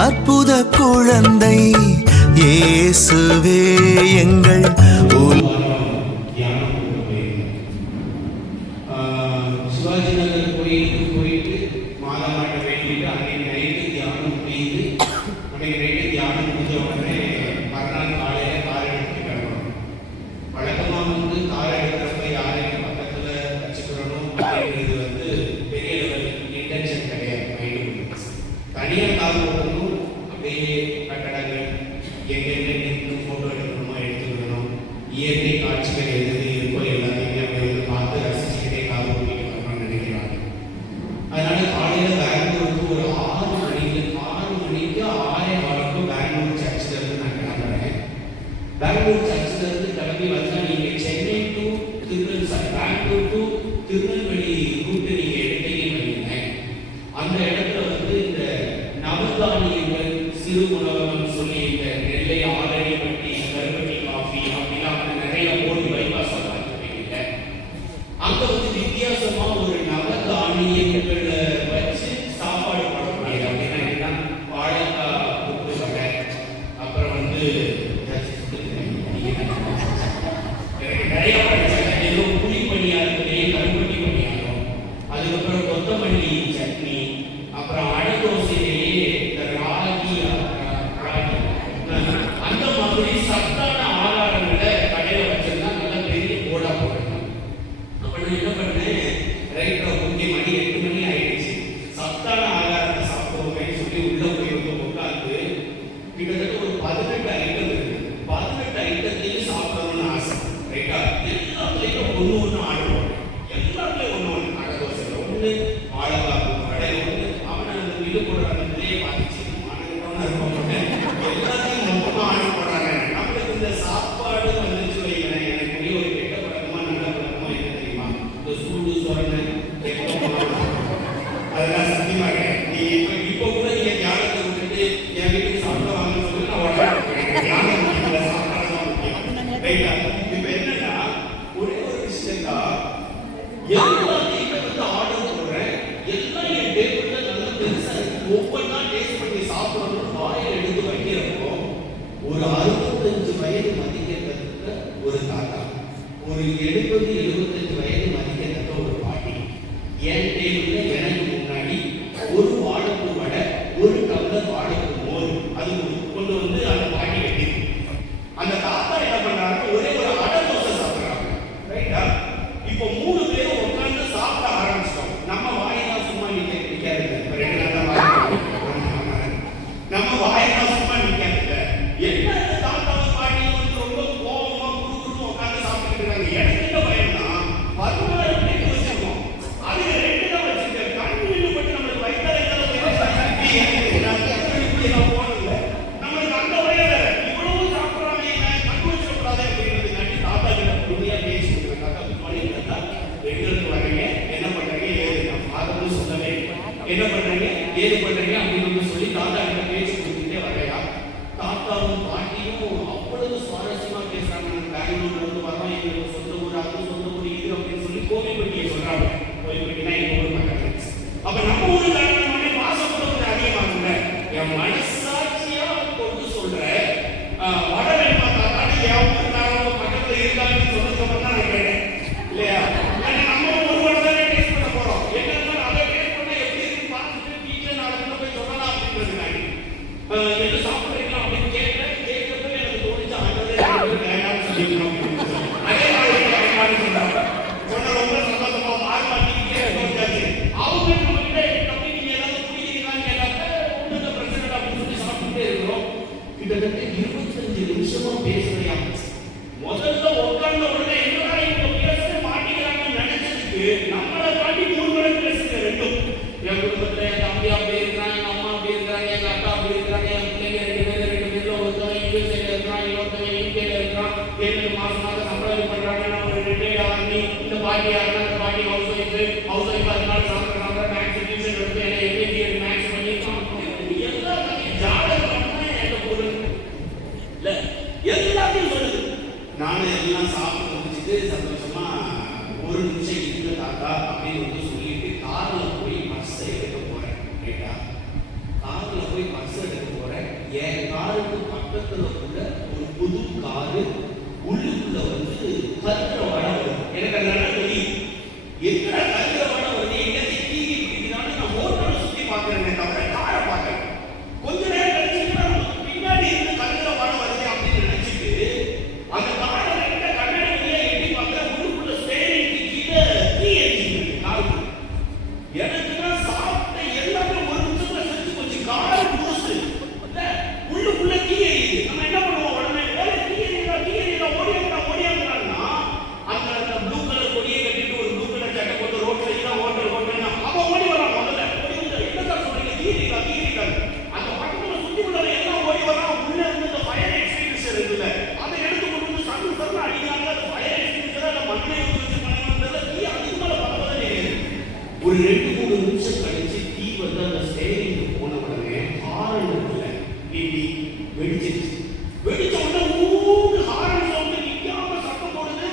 அற்புத குழந்தை இயேசுவே எங்கள் சிவாஜி நகர் கோயிலுக்கு போயிட்டு மாதாமாட்ட வேண்டிட்டு அன்னைக்கு நைட்டு தியானம் முடியுது. அன்னைக்கு நைட்டு தியானம் முடிஞ்ச உடனே மறுநாள் காலையில கார் எடுத்துட்டு கிளம்பணும். வழக்கமாக வந்து கார் எடுக்கிறப்ப யாரையும் பக்கத்துல வச்சுக்கிறணும் அப்படிங்கிறது பெரிய லெவல் இன்டென்ஷன் கிடையாது. மைண்டு தனியாக கார் ஓட்டணும், அப்படியே கட்டடங்கள் எங்கெங்க நின்று போட்டோ எடுக்கணுமோ எடுத்துக்கணும், இயற்கை காட்சிகள் எது இருக்கோ எல்லாத்தையுமே அப்படி வந்து பார்த்து ரசிச்சுக்கிட்டே கார் ஓட்டிட்டு வரணும்னு நினைக்கிறாங்க. அதனால காலையில பெங்களூருக்கு ஒரு 6 மணிக்கு 6:15 பெங்களூர் சர்ச்சில் இருந்து நான் கிளம்புறேன். பெங்களூர் சர்ச்சில் இருந்து கிளம்பி வந்தா நீங்க Chennai to Bangalore to Tirunelveli route நீங்க எடுத்தீங்கன்னு வைங்க, அந்த இடத்துல வந்து இந்த நவதானியங்கள் சிறு உணவகம் சொல்லி இந்த நெல்லை ஆலடிப்பட்டி கருப்பட்டி காஃபி அப்படிலாம் நிறைய போட்டு பைபாஸ் பார்த்துருப்பீங்க. அங்க வந்து வித்தியாசமா ஒரு நவதானியங்களை வச்சு சாப்பாடு பண்ணக்கூடியது. அப்படின்னா என்ன, வாழைக்காய் உப்பு வடை, அப்புறம் வந்து நிறைய ஏதோ புளி பணியாரத்திலேயே கருப்பட்டி பணியாரம், அதுக்கப்புறம் கொத்தமல்லி சட்னி, அப்புறம் அடதோசையிலேயே ராகி அந்த மாதிரி சத்தான ஆகாரங்களை கடையில வச்சிருந்தா நல்லா பெரிய போடா போடணும். அப்ப நான் என்ன பண்ணேன், ரைட்டா முக்கிய மணி 8 மணி ஆயிடுச்சு, சத்தான ஆகாரத்தை சாப்பிடுவோம்னு சொல்லி உள்ள போய் உட்காந்து கிட்டத்தட்ட ஒரு 18 ஐட்டம் இருக்கு. 18 ஐட்டத்தையும் சாப்பிடணும்னு ஆசை. ரைட்டா எல்லாத்துலயும் ஒண்ணு ஆர்டர் போட்டேன். எல்லாத்துலயும் ஒண்ணு அடதோசையில ஒண்ணு, வாழைக்காய் கடை ஒண்ணு. அவனை அந்த வீடு போடுறதுலேயே பார்த்துச்சு, எல்லாத்தையும் மொத்தமா ஆர்டர் போடுறாங்க. நம்மளுக்கு இந்த சாப்பாடு வந்துச்சு வைக்கிறேன், எனக்கு ஒரு கெட்ட பழக்கமா நல்ல பழக்கமா என்ன தெரியுமா, இந்த சூடு சொரணை அதெல்லாம் சத்தியமா கிடையாது. நீங்க இப்போ கூட நீங்க தியானத்தை விட்டுட்டு என் வீட்டுக்கு சாப்பிட வாங்கன்னு சொல்லி நான் உடனே தியானம் முக்கியம், சாப்பாடு தான் முக்கியம். ரைட்டா? இப்ப என்னன்னா ஒரே ஒரு விஷயம் தான், எல்லாத்தையும் வந்து ஆர்டர் போடுறேன், எல்லாம் என் டேபிள்ல நல்லா பெருசா இருக்கு. ஒவ்வொன்றா டேஸ்ட் பண்ணி சாப்பிடணும் வாயில் எடுத்து வைக்கிறப்போ ஒரு 65 வயது மதிக்கத்தக்க ஒரு தாத்தா, ஒரு 70-75 வயது மதிக்கத்தக்க ஒரு பாட்டி என் டேபிள்ல எனக்கு முன்னாடி ஒரு வாழைப்பூ வடை, ஒரு டம்ளர் வாழைப்பூ மோர் அது கொண்டு வந்து அந்த பாட்டி வெட்டி, அந்த தாத்தா என்ன பண்றாங்க, ஒரே ஒரு அடை தோசை சாப்பிடுறாங்க. ரைட்டா? இப்போ 3 பேரும் உட்கார்ந்து சாப்பிட ஆரம்பிச்சிட்டோம். நம்ம வாயெல்லாம் சும்மா நிக்காது, 2 நாள் நம்ம வாயெல்லாம் சும்மா நிக்காது. என்ன தாத்தாவும் பாட்டியும் வந்து ரொம்ப கோபமா குறுகுறுன்னு உட்கார்ந்து சாப்பிட்டு இருக்காங்க. எனக்கு என்ன பயம்னா 16 பிளேட் வச்சிருக்கோம், அதுல 2 தான் வச்சிருக்கேன். கண்ணு பட்டு நம்மளுக்கு வயிற்றால போனதில்ல, நம்மளுக்கு அந்த வயல இவ்வளவு சாப்பிடுறாங்க, கண்ணு வச்சிடக்கூடாது அப்படிங்கிறது தாத்தா கிட்ட பொறுமையா பேசி தாத்தா பண்ணிருந்தா எங்களுக்கு வரீங்க, என்ன பண்றீங்க ஏது, ஃபாதர்னு சொல்லவே என்ன பண்றீங்க ஏது பண்றீங்க அப்படின்னு சொல்லி தாத்தா கிட்ட பேசி கொடுத்துட்டே வரையா. தாத்தாவும் பாட்டியும் அவ்வளவு சுவாரஸ்யமா பேசுறாங்க. பெங்களூர்ல இருந்து வரோம், எங்களுக்கு சொந்த ஊர் அது சொந்த ஊர் இது அப்படின்னு சொல்லி கோவில்பட்டியை சொல்றாங்க. கோவில்பட்டினா எங்க ஊர் பக்கத்துல. அப்ப நம்ம ஊரு காரணமே வாசப்பட கொஞ்சம் அதிகமாகுங்க. என் மனசாட்சியா கொண்டு சொல்ற வட வேணுமா தாத்தான்னு என் ஊருக்காரங்க பக்கத்துல இருக்காங்கன்னு சொன்னதுக்கு அப்புறம் தான் நான் கேட்டேன் இல்லையா. நம்ம ஒரு வடை தானே டேஸ்ட் பண்ண போறோம், என்ன அதை டேஸ்ட் பண்ண எப்படி இருக்குன்னு பார்த்துட்டு வீட்டுல நாளைக்கு போய் சொல்லலாம் அப்படின்றதுனால என்ன சாப்பிடுறீங்களா அப்படின்னு கேட்கிறப்ப எனக்கு தோணிச்சு ஆண்டவரே வேண்டாம்னு சொல்லிக்கணும். அதே மாதிரி சொன்னாங்க ரொம்ப சந்தோஷமா மார்மாட்டிக்கிட்டே தோணிச்சாச்சு. அவங்க நம்ம கிட்ட தம்பி நீங்க ஏதாவது குடிக்கிறீங்களான்னு கேட்டாங்க, ஒன்றும் பிரச்சனை அப்படின்னு சொல்லி சாப்பிட்டுட்டே இருக்கிறோம். கிட்டத்தட்ட 25 நிமிஷமா பேசுறியா. முதல்ல உட்கார்ந்த உடனே என்னடா இவங்க பேச மாட்டேங்கிறாங்கன்னு நினைச்சதுக்கு நம்மளை தாண்டி 3 மடங்கு பேசுங்க ரெண்டும். என் குடும்பத்துல என் தம்பி அப்படி இருக்கிறாங்க, எங்க அம்மா அப்படி இருக்கிறாங்க, எங்க அக்கா அப்படி இருக்கிறாங்க, என் பிள்ளைங்க 2 பேர்ல ஒருத்தவங்க யூஎஸ்ஏல இருக்கிறான், இன்னொருத்தவங்க யூகேல இருக்கிறான், 7 மாசமாக சம்பளம் பண்றாங்க. நான் ஒரு ரிட்டையர்ட் ஆகி இந்த பாட்டி யாருன்னா அந்த பாட்டி ஹவுஸ் ஒய்ஃப் அதனால சாப்பிட்றாங்க. மேக்ஸ் டியூஷன் எடுத்து என்ன எம்பிபிஎஸ் மேக்ஸ் பண்ணிருக்கான். எல்லாத்தையும் ஜாதகம் பண்ணா எந்த பொருள் இல்ல எல்லாத்தையும் சொல்லுது. நானும் எல்லாம் சாப்பிட்டு முடிச்சுட்டு சந்தோஷமா ஒரு நிமிஷம் இருக்கு தாத்தா அப்படின்னு வந்து சொல்லிட்டு கார்ல போய் பர்ஸ் எடுக்க போறேன். ரைட்டா? கார்ல போய் பர்ஸ் எடுக்க காருக்கு பக்கத்துல கூட ஒரு புது காரு உள்ளுக்குள்ள வந்து கருகிற வாடை வரும். எனக்கு அதனால தெரியும் எத்தனை கருகிற வாடை வருது, எங்கேயாவது டிவி பிடிக்கிறான்னு நான் ஹோட்டலை சுத்தி பார்க்கிறேனே தவிர காரை பார்க்கறேன். கொஞ்ச நேரம் கழிச்சு பின்னாடி இருந்து கருகிற வாடை வருது அப்படின்னு நினைச்சிட்டு அந்த காரை ரெண்ட கண்ணாடி வழியா எட்டி பார்க்கிறேன். உள்ளுக்குள்ள ஸ்டேரிங்க்கு கீழே தீ எரிஞ்சிட்டு இருக்கு காருக்கு. எனக்கு தான் சாப்பிட்ட எல்லாமே ஒரு நிமிஷத்துல செஞ்சு போச்சு. காரை புதுசு இல்ல, உள்ளுக்குள்ள தீ எரியுது. நம்ம என்ன பண்ணுவோம் உடனே, தீ எரியுதா ஓடியாங்கறான்னா அந்த ப்ளூ கலர் கொடியை கட்டிட்டு ஒரு ப்ளூ கலர் சட்டை போட்டு ரோட்ல எல்லாம் ஹோட்டல்னா அவன் ஓடி வரான். முதல்ல ஓடி வந்து என்னதான் சொல்றீங்க, தீ எரியுதா அந்த பக்கத்துல சுத்தி உள்ள எல்லாம் ஓடி வரான். உள்ள இருந்து அந்த ஃபயர் எக்ஸ்டிங்விஷர் இருக்குல்ல, அதை எடுத்து கொண்டு வந்து சன்னு அடிக்கிறாங்க. அந்த ஃபயர் எக்ஸ்டிங்விஷர் அந்த மண்ணை வச்சு பண்ணாங்கன்றத தீ அதுக்கு மேல பரவதே இல்லை. ஒரு 2-3 நிமிஷம் கழிச்சு தீ வந்து அந்த ஸ்டேரிங் போன உடனே ஹாரன் இருக்குல்ல டிவி வெடிச்சிருச்சு. வெடிச்ச உடனே ஊரு ஹாரன் சவுண்ட் நிக்காம சத்தம் போடுது.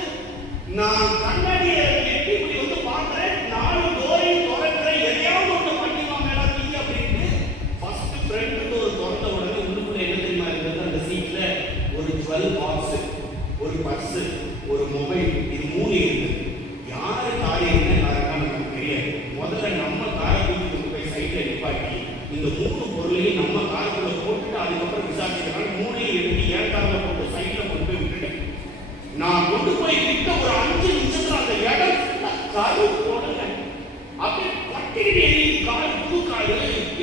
நான் கண்ணாடியை எட்டி இப்படி வந்து பார்க்கிறேன், 4 டோரையும் திறக்கிறேன், எதையாவது ஒன்று பண்ணிடுவாங்க மேல தீ அப்படின்னு. ஃபர்ஸ்ட் ஃப்ரண்ட் டோர் திறந்த உடனே உள்ளுக்குள்ள என்ன தெரியுமா இருந்தது, அந்த சீட்ல ஒரு 12 பாக்ஸ், ஒரு பர்ஸ், ஒரு மொபைல், இது 3 இருக்கு. யாரு காரி என்ன காரணம் நமக்கு தெரியாது. முதல்ல நம்ம காரை கூட்டிட்டு போய் சைட்ல நிப்பாட்டி இந்த 3 பொருளையும் நம்ம காருக்குள்ள போட்டுட்டு அதுக்கப்புறம் விசாரிச்சுக்கிறாங்க. 3ஐயும் எடுத்து ஏன் காரில் போட்டு சைட்ல கொண்டு போய் விட்டுட்டேன். நான் கொண்டு போய் விட்ட ஒரு 5 நிமிஷத்துல அந்த இடம் கரு போடல, அப்படியே பட்டிக்கிட்டு எரியுது கார், புது காரு.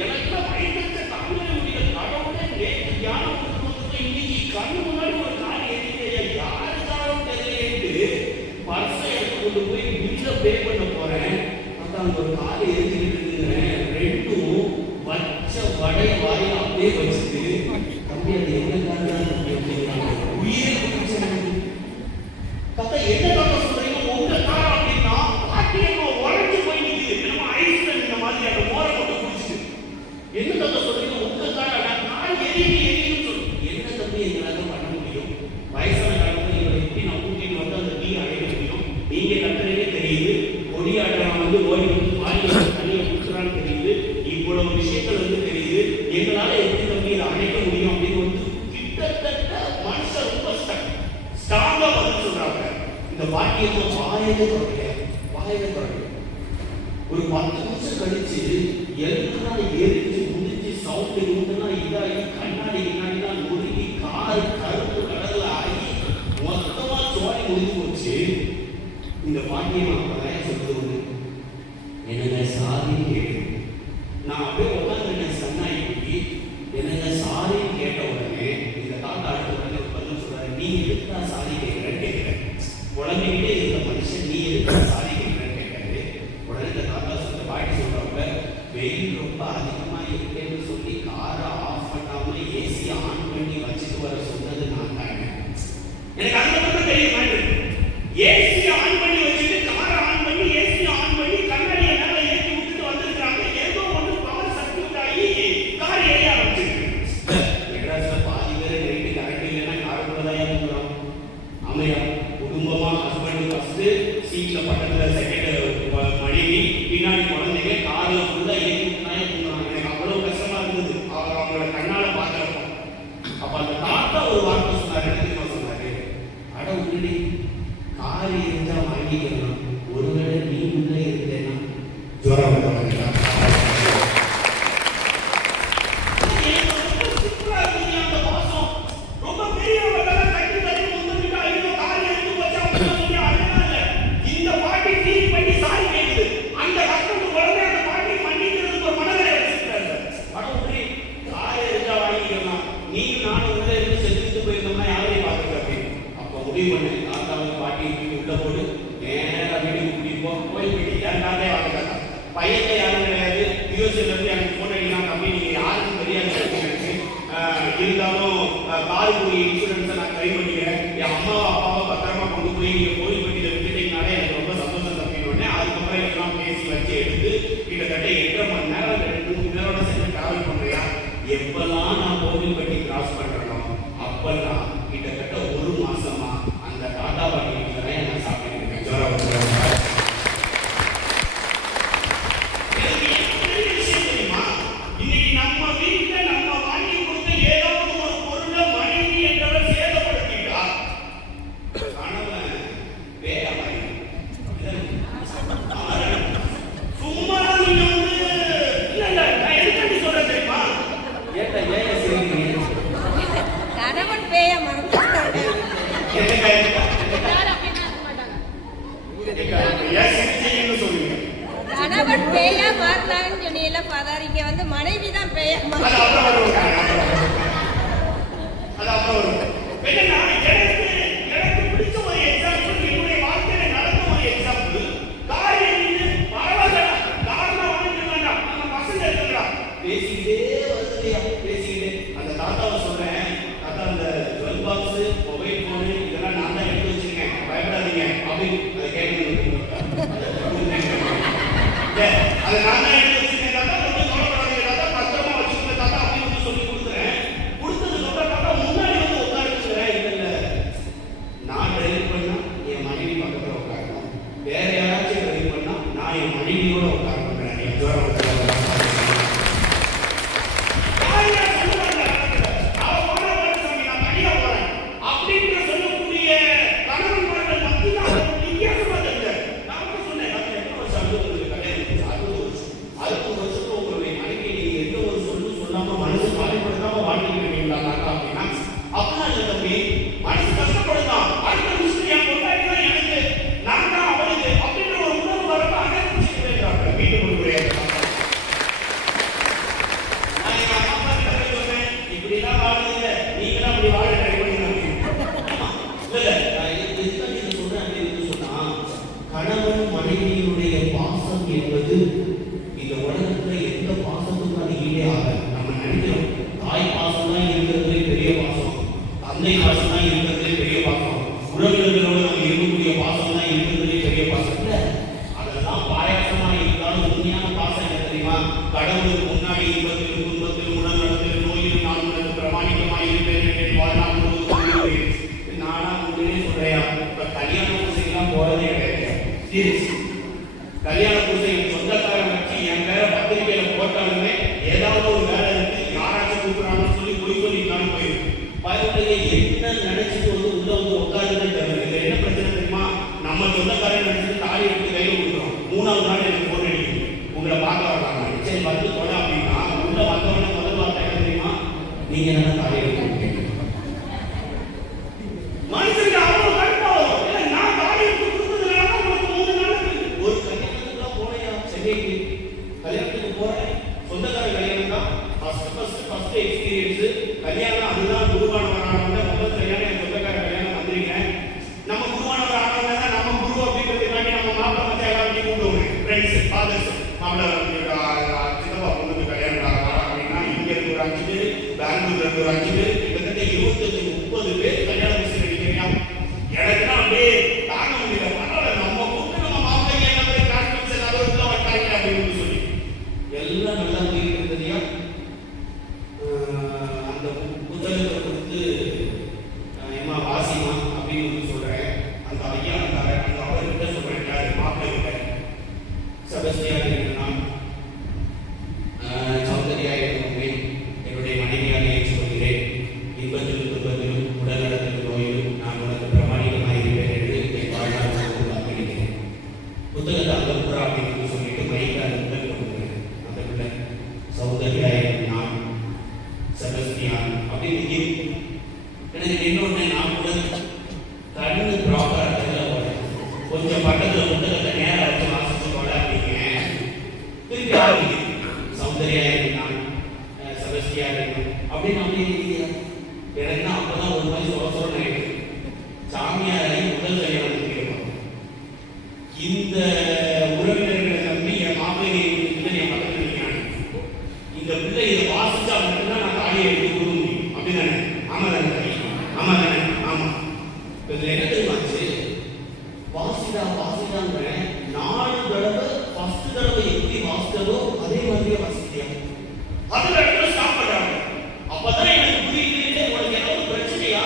எனக்கு வயிற்று தமிழ முடியல. கடவுளே, நேற்று தியானம் கொடுத்து இன்னைக்கு கண்ணு முன்னாடி ஒரு கார் எரியுது, யாருக்காரும் தெரியலேன்னு பர்ஸை எடுத்து கொண்டு போய் பில்ல பே பண்ண போறேன். அதான் ஒரு கார் எரிஞ்சுக்கிட்டு இருக்குங்கிறேன். 2ம் வச்ச வடை வாயில அப்படியே வச்சுட்டு தம்பி அது எங்க உயிரை கத்த என்ன கத்த சொல்றீங்க, உங்க கார் அப்படின்னா பாட்டியம்மா உடஞ்சு போய் நிக்குது. நம்ம ஐஸ்ல இந்த மாதிரி அந்த மோரை போட்டு குடிச்சிட்டு என்ன கத்த சொல்றீங்க, உங்க கார் எரியுன்னு சொல்லி என்ன தம்பி எங்களால பண்ண முடியும். வயசான காலத்துல இவரை எப்படி நான் கூட்டிட்டு வந்து அந்த தீ அடைய முடியும். நீங்க கத்துறதே தெரியுது, கொடியாட்டம் வந்து ஓடி வந்து பாடி தண்ணியை குடுக்குறான்னு தெரியுது, இவ்வளவு விஷயங்கள் வந்து தெரியுது. எங்களால எப்படி தம்பி இதை அணைக்க முடியும் அப்படின்னு வந்து கிட்டத்தட்ட மனுஷன் ரொம்ப ஸ்ட்ராங்கா பதில் சொல்றாங்க. இந்த பாட்டியத்தை வாயவே தொடங்க. ஒரு 10 நிமிஷம் கழிச்சு எல்லாம் எரிஞ்சு முடிஞ்சு சவுண்ட் இருந்தெல்லாம் இதாகி கண்ணாடி முன்னாடிலாம் நொறுங்கி கார் கருப்பு கடல்ல ஆகி மொத்தமா சோழி முடிஞ்சு போச்சு. இந்த பாட்டியை நான் சொல்றது என்னங்க சாரி கேட்டு நான் அப்படியே உட்காந்து சன்னாயி என்னங்க சாரி கேட்ட உடனே இந்த தாத்தா அடுத்த உடனே பதில் சொல்றாரு, நீ எதுக்கா சாரி கேட்கிறேன்னு கேட்கிறேன். குழந்தைகிட்டே இருந்த மனுஷன் நீ எதுக்கா சாரி கேட்கிறேன்னு கேட்காரு. உடனே இந்த தாத்தா சொல்ற பாட்டி சொல்றப்ப வெயில் ரொம்ப அதிகமா இருக்கேன்னு சொல்லி காரை ஆஃப் பண்ணாம ஏசி ஆன் பண்ணி வச்சுட்டு வர சொன்னது நான் தாங்க. எனக்கு அந்த மட்டும் தெரியும். ஏசி ஆன் பண்ணி வச்சுட்டு காரை ஆன் பண்ணி ஏசி ஆன் பண்ணி கண்ணாடியை மேல ஏற்றி விட்டுட்டு வந்திருக்காங்க. ஏதோ ஒன்று பவர் சர்க்யூட் ஆகி கார் எரிய ஆரம்பிச்சிருக்கு. மெட்ராஸ்ல பாதி பேர் நைட்டு கரெக்ட் இல்லைன்னா காருக்குள்ளதான் ஏற்றுக்கிறோம். அமையா குடும்பமா ஹஸ்பண்ட் ஃபர்ஸ்ட் சீட்ல பக்கத்துல செகண்ட் மனைவி பின்னாடி குழந்தைங்க கார்ல ஃபுல்லா ஏற்றி விட்டுனாயே தூங்குறாங்க. எனக்கு அவ்வளவு கஷ்டமா இருந்தது அவங்களோட கண்ணால பாக்குறப்போ. அப்ப அந்த தாத்தா ஒரு வார்த்தை சொன்னாரு, என்ன சொன்னாரு, அட உள்ளி கார் இருந்தா வாங்கிக்கலாம், ஒருவேளை நீ உள்ளே இருந்தேன்னா ஜுரம் ரொம்ப பெரிய இந்த பாட்டி ஃபீல் பண்ணி சாரி கேட்குது. அந்த ஹஸ்பண்ட் உடனே அந்த பாட்டி மன்னிக்கிறதுக்கு ஒரு மனதை வச்சிருக்காரு. படம் காரை இருந்தா வாங்கிக்கலாம், நீ நானும் உள்ள இருந்து செஞ்சுட்டு போயிருந்தோம்னா யாரையும் பார்த்துக்க. அப்போ முடிவு பண்ணி தாத்தாவும் பாட்டியும் உள்ள போட்டு நேராக வீட்டுக்கு கூட்டிட்டு போய் ஏன் தாத்தே வாங்கிட்டாங்க. பையனை யாரும் கிடையாது. யூஎஸ்ல இருந்து எனக்கு போன் அடிக்கலாம், தம்பி நீங்க யாருக்கும் தெரியாது எனக்கு, இருந்தாலும் காருக்கு இன்சூரன்ஸை நான் கிளைம் பண்ணிக்கிறேன், என் அம்மாவை அப்பாவை பத்திரமா கொண்டு போய் நீங்க கோயில்பட்டியில விட்டுட்டீங்கனாலே எனக்கு ரொம்ப சந்தோஷம் தம்பினோடனே அதுக்கப்புறம் எல்லாம் பேசி வச்சு எடுத்து கிட்டத்தட்ட 8.5 மணி நேரம் 2-3 பேரோட சேர்ந்து டிராவல் பண்றியா. எப்பெல்லாம் நான் கோவில்பட்டி கிராஸ் பண்றேனோ அப்பெல்லாம் கிட்டத்தட்ட 1 மாசமா அந்த டாடா பாட்டி வீட்டுல நான் சாப்பிட்டு இருக்கேன். ஜோரம் இன்னைக்கு நம்ம வீட்டுல நம்ம வாங்கி கொடுத்த ஏதாவது ஒரு யாரும் அப்படின்னா இருக்க மாட்டாங்க. ஏன் சிரிச்சீங்கன்னு சொல்லுங்க. கணவன் பேயா மாறினாங்கன்னு சொன்னீங்கல்ல ஃபாதர், இங்க வந்து மனைவி தான் பேயா அது மாறி. அப்புறம் வருவாங்க. அது அப்புறம் வரும். என்னன்னா, எனக்கு பிடிச்ச ஒரு எக்ஸாம்பிள், என்னுடைய வாழ்க்கையில நடந்த ஒரு எக்ஸாம்பிள். காரியம் இது பரவாயில்ல, காரணம் ஒண்ணும் வேண்டாம், நம்ம பசங்க இருக்கிறா பேசிக்கிட்டே வருதுலையா, பேசிக்கிட்டே அந்த தாத்தாவை சொல்றேன், தாத்தா அந்த ஜுவல் பாக்ஸ், மொபைல் போனு இதெல்லாம் நான் தான் எடுத்து வச்சிருக்கேன், பயப்படாதீங்க அப்படின்னு அதை கேட்கணும். அதை நான் தான் எடுத்து வச்சிருக்கேன் தாத்தா, ரொம்ப கவலைப்படாதீங்க தாத்தா, பத்திரமா வச்சுக்கோங்க தாத்தா அப்படின்னு சொல்லி கொடுக்குறேன். கொடுத்ததுக்கு அப்புறம் தாத்தா முன்னாடி வந்து உட்காருங்கிறேன். இல்ல நான் டிரைவ் பண்ணா என் மனைவி பக்கத்துல உட்காரணும், வேற யாராச்சும் டிரைவ் பண்ணா நான் என் மனைவியோட உட்காரணுங்கிறேன். என் ஜோரம் அப்படின்ற சொல்லக்கூடிய கணவன்மார்கள் மட்டும்தான் வித்தியாசமா தெரிஞ்ச. நான் கூட சொன்னேன், நான் எத்தனை வருஷம் அனுபவம் கல்யாணம் 60 வருஷத்துல உங்களுடைய மனைவி நீங்க எந்த ஒரு சொல்லு சொல்லாம மனசு காயப்படுத்தாம வாழ்ந்துருக்கீங்களா அப்படின்னா, அப்படிலாம் இல்லை தம்பி, மனசு கஷ்டப்படுதான், அடுத்த விஷயம் என் பொண்டாட்டி தான் எனக்கு, நான் தான் அவளுக்கு அப்படின்ற ஒரு உணர்வு வரப்ப அனுப்பிச்சுக்கிறேன். வீட்டு கொடுக்குறேன். நான் எங்க அம்மா அப்பா கிட்ட போய் சொன்னேன், இப்படிலாம் வாழுதுங்க, நீங்களும் அப்படி வாழ ட்ரை பண்ணுங்க. இல்ல நான் எதுக்காக இதை சொல்றேன் அப்படின்னு சொன்னா, கணவன் மனைவியினுடைய பாசம் என்பது இந்த உலகத்துல எந்த பாசத்துக்கும் அது ஈடே ஆகாது. நம்ம நினைக்கிறோம் தாய் பாசம் தான் இருக்கிறதுலே பெரிய பாசம், தந்தை பாசம் தான் இருக்கிறதுலே பெரிய பாசம், உறவினர்களோட நம்ம இருக்கக்கூடிய பாசம் தான் இருக்கிறதுலே பெரிய பாசம். இல்ல, அதெல்லாம் பாயாசமா இருந்தாலும் உண்மையான பாசம் என்ன தெரியுமா? கடவுளுக்கு முன்னாடி இன்பத்திலும் துன்பத்திலும் உடல்நலத்திலும் நோயிலும் நான் உனக்கு பிரமாணிக்கமாக இருப்பேன் என்று வாழ்நாள் முழுவதும் நானா உண்மையே சொல்றேன். இப்ப கல்யாண பூசைக்கெல்லாம் போறதே கிடையாது. சீரியஸ், கல்யாண பூசை சொந்தக்காரன் வச்சு என் பேர பத்திரிகையில போட்டாலுமே ஏதாவது ஒரு வேலை இருக்கு, யாராச்சும் கூப்பிடுறாங்கன்னு சொல்லி போய் சொல்லிக்கலாம் போயிடும். பயப்படையே என்ன நினைச்சிட்டு வந்து உள்ள வந்து உட்காருன்னு தெரியல. இதுல என்ன பிரச்சனை தெரியுமா? நம்ம சொந்தக்காரன் நினைச்சிட்டு தாலி எடுத்து கையில கொடுக்குறோம். 3வது நாள் எனக்கு போன் அடிக்கும், உங்களை பார்க்க வர்றாங்க, சரி வந்து போன அப்படின்னா உள்ள வந்தவன முதல் வார்த்தை என்ன தெரியுமா? நீங்க என்ன தாலி எடுத்து கொடுத்தீங்க. மனுஷனுக்கு அவ்வளவு கடுப்பாகும். இல்ல நான் தாலி எடுத்து கொடுத்ததுனால உங்களுக்கு 3 நாள் ஒரு கல்யாணத்துக்குள்ள போனையா, சென்னைக்கு கல்யாணத்துக்கு போறேன், சொந்தக்கார கல்யாணம் தான் ஃபர்ஸ்ட் எக்ஸ்பீரியன்ஸ். கல்யாணம் அதுதான் குருவானவர் ஆனவங்க முதல் கல்யாணம், என் சொந்தக்கார கல்யாணம் வந்திருக்கேன். நம்ம குருவானவர் ஆனவங்க தான் நம்ம குரு அப்படிங்கிறதுக்காண்டி நம்ம மாப்பிள்ளை மச்சா எல்லாத்தையும் கூப்பிடுவோம், ஃப்ரெண்ட்ஸ் ஃபாதர்ஸ். மாப்பிள்ளை சித்தப்பா பொண்ணுக்கு கல்யாணம் அப்படின்னா இங்க இருந்து ஒரு 5 பேர், பெங்களூர்ல இருந்து ஒரு 5 பேர், கிட்டத்தட்ட 25-30 பேர் கல்யாண விஷயம் அடிக்கிறீங்க. எனக்கு தான் அப்படியே தாங்க முடியல. பரவாயில்ல, நம்ம கூப்பிட்டு நம்ம மாப்பிள்ளைங்க என்ன மாதிரி கான்ஃபிடன்ஸ் எல்லாரும் வட்டாங்க அப்படின்னு சொல்லி எல்லாம் நல்லா போயிட்டு இருந்ததையா. அந்த புத்தகத்தை கொடுத்து ஏமா வாசிமா அப்படின்னு சொல்றேன். அந்த ஐயா அந்த அவர்கிட்ட சொல்றேன், யாரு மாப்பிள்ளை கிட்ட, செபஸ்டியான் நான் சௌந்தர்யா என்னுடைய மனைவியாக ஏற்றுக்கொள்கிறேன். இன்பத்திலும் துன்பத்திலும் உடல்நலத்திலும் நோயிலும் நான் உனக்கு பிரமாணிகமாக இருப்பேன் என்று என் வாழ்நாள் வாக்களிக்கிறேன். புத்தகத்தை அந்த புறா அப்படின்னு சொல்லிட்டு மைக்கா முதல் கொடுக்குறேன். அந்த பிள்ளை சௌந்தர்யா நான் செபஸ்டியான் அப்படின்னு எனக்கு இன்னொன்று நான் கூட கண்ணு ப்ராப்பராக போறேன். கொஞ்சம் பக்கத்தில் புத்தகத்தை நேரம் வச்சு வாசிச்சு போட அப்படிங்க திருப்பி ஆரம்பிக்குது. சௌந்தர்யா நான் செபஸ்டியா அப்படின்னு அப்படியே எனக்கு தான் அப்பதான் ஒரு மாதிரி சொல ஆயிடுது. சாமியாரை முதல் கல்யாணம் கேட்கணும். இந்த உறவினர்களை நம்பி என் மாப்பிள்ளை என் பக்கத்தில் இருக்காங்க. இந்த பிள்ளை இதை வாசிச்சா மட்டும்தான் நான் தாலியை எடுத்து கொடுக்க முடியும் அப்படிதானே? ஆமா தானே? ஆமா தானே? ஆமா. இதுல என்ன தெரியுமாச்சு? வாசிதாங்க 4 தடவை ஃபர்ஸ்ட் தடவை எப்படி வாசித்ததோ அதே மாதிரியே வாசிக்கிறியா? அதுல இடத்துல ஸ்டாப் பண்றாங்க. அப்பதான் எனக்கு புரியுது, உனக்கு ஏதாவது பிரச்சனையா?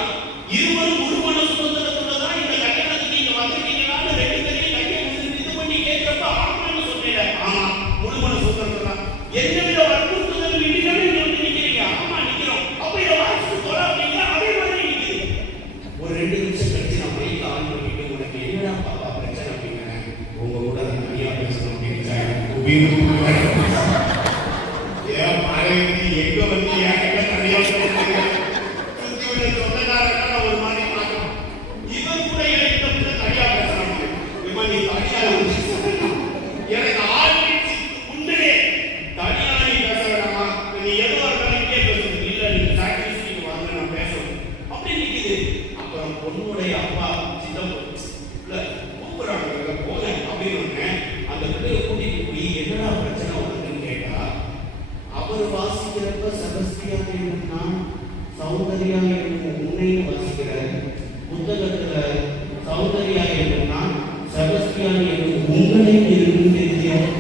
இருவரும் ஒரு மன சுதந்திரத்தோட தான் இந்த கல்யாணத்துக்கு நீங்க வந்திருக்கீங்களான்னு 2 பேரையும் கையை இது பண்ணி கேட்கிறப்ப ஆமான்னு சொன்னேன். ஆமா, முழு மன சுதந்திரம் தான். எந்தவித வற்புறுத்தலும் இல்லாம நீங்க வந்து நிக்கிறீங்க. ஆமா நிக்கிறோம். அப்ப இதை வாசிச்சு சொல்ல அப்படின்னா அதே மாதிரி நிக்குது. ஒரு 2 நிமிஷம் கழிச்சு நான் மைக் ஆன் பண்ணிட்டு உனக்கு என்னடா பாப்பா பிரச்சனை அப்படிங்கிறேன். உங்க கூட நான் நிறையா பேசணும் அப்படின்னு ஏன் எனக்கு ஆர்டிஸ்ட் முன்னே தனியாக நீ பேச வேண்டாமா, நீ எதுவாக இருந்தாலும் இங்கே பேசணும், இல்லை நீங்க சாக்ரிஃபைஸ் வாங்க நான் பேசணும் அப்படி நிற்குது. அப்புறம் பொண்ணுடைய அப்பா சித்தப்பா இல்லை கூப்பிடுறாங்க போனேன் அப்படின்னு அந்த பிள்ளைய கூட்டிட்டு போய் என்னடா பிரச்சனை வருதுன்னு கேட்டா, அவர் வாசிக்கிறப்ப செபஸ்தியா என்னும் நான் சௌந்தர்யா என்னும் உன்னையும் வாசிக்கிறேன், புத்தகத்துல சௌந்தர்யா என்னும் நான் செபஸ்தியா என்னும் உங்களையும் இருக்குன்னு தெரியும்.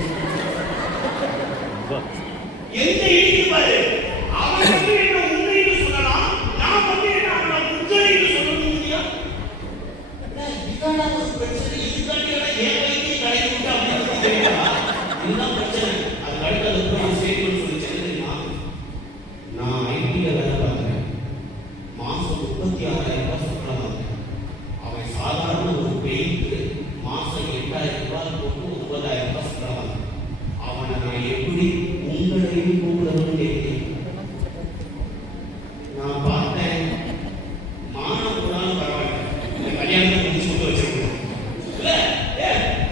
எந்த இடிப்பாரு அவன் வந்து என்ன உன்னைன்னு சொல்லலாம், நான் வந்து என்ன அவனை உங்களைன்னு சொல்லணும் இல்லையா? இதான ஒரு பிரச்சனை, இதுக்காண்டி ஏன் வைத்தியம் கடைக்கு விட்டு அப்படின்னு தெரியுமா? இதுதான் பிரச்சனை. அது அடுத்தது போய் ஸ்டேட்மெண்ட் சொல்லி தெரியுமா, நான் ஐடில வேலை பார்க்குறேன், மாசம் 36,000 ரூபாய் சம்பளம் வாங்குறேன். அவன் சாதாரண ஒரு பெயிண்ட் மாசம் 8,000 ரூபாய் போட்டு 9,000 ரூபாய் சம்பளம் வாங்குறேன். அவனை நான் எப்படி உங்களையும் கூப்பிடணும்னு கேட்கிறேன். நான் பார்த்தேன், மானம் போனாலும் பரவாயில்ல, இந்த கல்யாணத்தை முடிச்சு கொண்டு வச்சிருக்கேன். இல்ல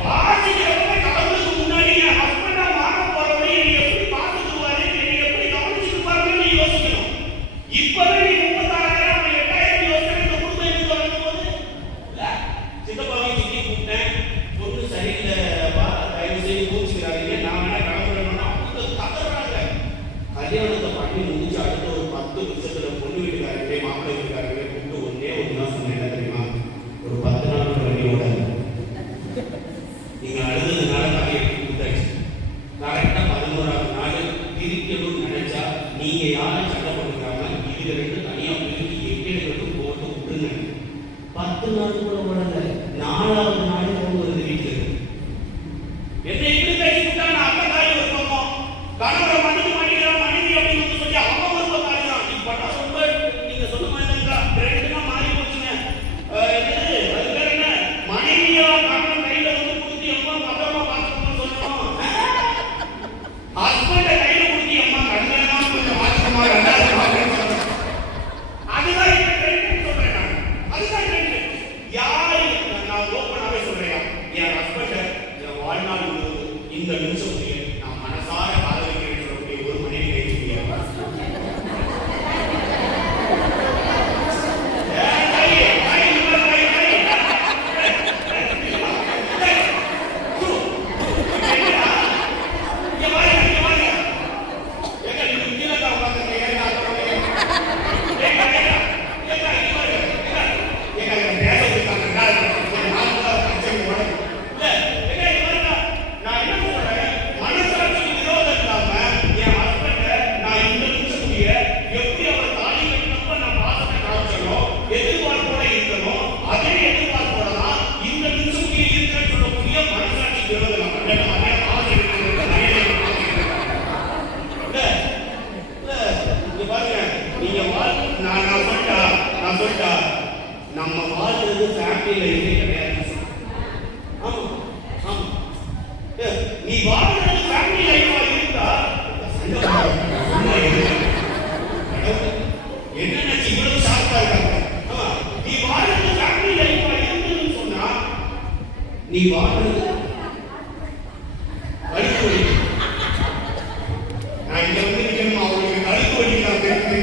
வாசிக்கிறவங்க கடவுளுக்கு முன்னாடி என் ஹஸ்பண்டா மாற போறவரை நீ எப்படி பார்த்துக்குவாரு, நீ எப்படி கவனிச்சுக்குவாருன்னு நீ யோசிக்கணும். இப்பவே நீ 36,000 அவன் 8,000 யோசனை இந்த குடும்பம் எப்படி தொடங்கும்போது இல்ல சித்தப்பாவை சுற்றி கூப்பிட்டேன், பொண்ணு சரியில்லைப்பா தயவு செய்து பூச்சிக்கிறாங்க, நான் வேணா கடவுளா அவங்க கத்துறாங்க. கல்யாணத்தை பண்ணி முடிச்சு அடுத்த ஒரு 10 நிமிஷத்துல பொண்ணு வீட்டுக்காரங்களே மாப்பிள்ளை வீட்டுக்காரங்களே கூப்பிட்டு ஒன்னே ஒண்ணுதான் சொன்னேன், என்ன தெரியுமா, ஒரு 10 நாள் வண்டியோட நீங்க அழுதுனால தலையை கொடுத்தாச்சு, கரெக்டா 11ஆவது நாள் பிரிக்கணும்னு நினைச்சா நீங்க யாரும் சண்டை போட்டுக்காம இதுல ரெண்டு தனியா பிரிச்சு 8 இடத்துக்கு போட்டு விட்டுங்க. 10 நாள் கூட உடல, 4ஆவது நாள் கொண்டு வருது வீட்டுல. என்னை இப்படி பேசி விட்டா நான் அப்ப தாய் ஒரு பக்கம், கணவரை மன்னிக்க மாட்டேங்கிறான் மனைவி அப்படின்னு சொல்லி அவங்க ஒரு பக்கம் தான். இப்ப ரொம்ப நீங்க சொன்ன மாதிரி ரெண்டுனா மாறி போச்சுங்க. அது பேர் என்ன, மனைவியா கணவன் கையில வந்து கொடுத்து எம்மா பத்திரமா பார்த்துக்கணும்னு சொல்லணும், ஹஸ்பண்ட கையில கொடுத்து எம்மா கண்ணா கொஞ்சம் வாசமா ரெண்டாவது பார்க்கணும்னு சொல்லணும். அதுதான் இப்ப ட்ரெண்ட் சொல்றேன் நான், அதுதான் ட்ரெண்ட். யாரு நான் ஓப்பனாவே சொல்றேன், என் ஹஸ்பண்ட என் வாழ்நாள் இந்த நிமிஷம் நான் மனசார காதலிக்கிறேன் சொல்லக்கூடிய ஒரு மனைவி கைது நம்ம வாழ்றது ஃபேமிலி லைஃபே கிடையாது. ஆமா ஆமா, நீ வாழ்றது ஃபேமிலி லைஃபா இருந்தா என்ன நினைச்சு இவ்வளவு ஷார்ப்பா இருக்காங்க. நீ வாழ்றது ஃபேமிலி லைஃபா இருந்ததுன்னு சொன்னா நீ வாழ்றது கழுத்து வலி. நான் இங்க வந்து நிக்கணும், அவங்களுக்கு கழுத்து வலி நான் தெரிஞ்சு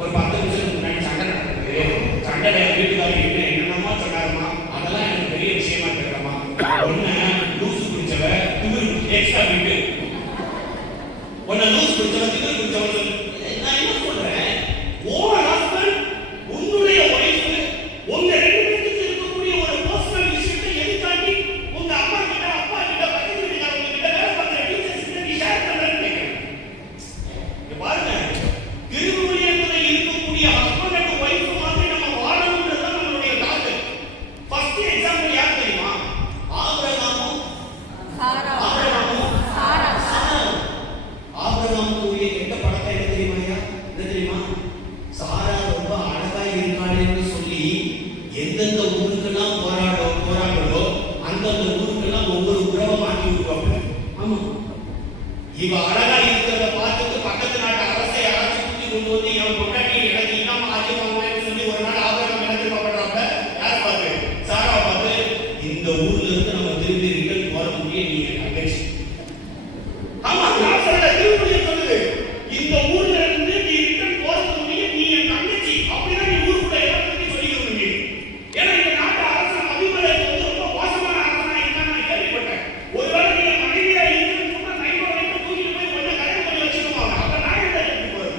ஒரு 10 நிமிஷத்துக்கு முன்னாடி சண்டை நடக்குது. சண்டை வீட்டுக்காரர் என்னென்னமோ சொன்னாருமா, அதெல்லாம் எனக்கு பெரிய விஷயமா தெரியலமா. ஒன்னு லூசு குடிச்சவ திமிரு எக்ஸ்ட்ரா வீட்டு, ஒன்னு லூசு குடிச்சவ திமிரு குடிச்சவன் சொல்லு. நான் என்ன சொல்றேன், உன் ஹஸ்பண்ட் உன்னுடைய ஒய்ஃப் உங்க ரெண்டு இவ அழகா இருக்கிறத பார்த்துட்டு பக்கத்து நாட்டு அரசை அழைச்சி கூட்டி கொண்டு வந்து என் பொண்டாட்டி எனக்கு இல்லாம ஆஜிவாங்கன்னு சொல்லி ஒரு நாள் ஆபரணம் எனக்கு பண்றாங்க. யார் பார்த்து? சாரா பார்த்து, இந்த ஊர்ல இருந்து நம்ம திரும்பி ரிட்டர்ன் போற முடிய நீங்க தங்கச்சி. ஆமா, நான் சொல்ல திருப்பதி சொல்லுது, இந்த ஊர்ல இருந்து நீ ரிட்டர்ன் போற முடிய நீ என் தங்கச்சி. அப்படிதான் நீ ஊருக்குள்ள எல்லாத்தையும் சொல்லிக்கணும் நீ. ஏன்னா இந்த நாட்டு அரசன் அபிமலேக்கு வந்து ரொம்ப மோசமான அரசனா இருக்கான்னு நான் கேள்விப்பட்டேன். ஒருவேளை நீ மனைவியா இருக்குன்னு சொன்னா நைட் வரைக்கும் தூக்கிட்டு போய் கொஞ்சம் கரையை பண்ணி வச்சுக்குவாங்க. அப்ப நான் என்ன கேட்டு போறது?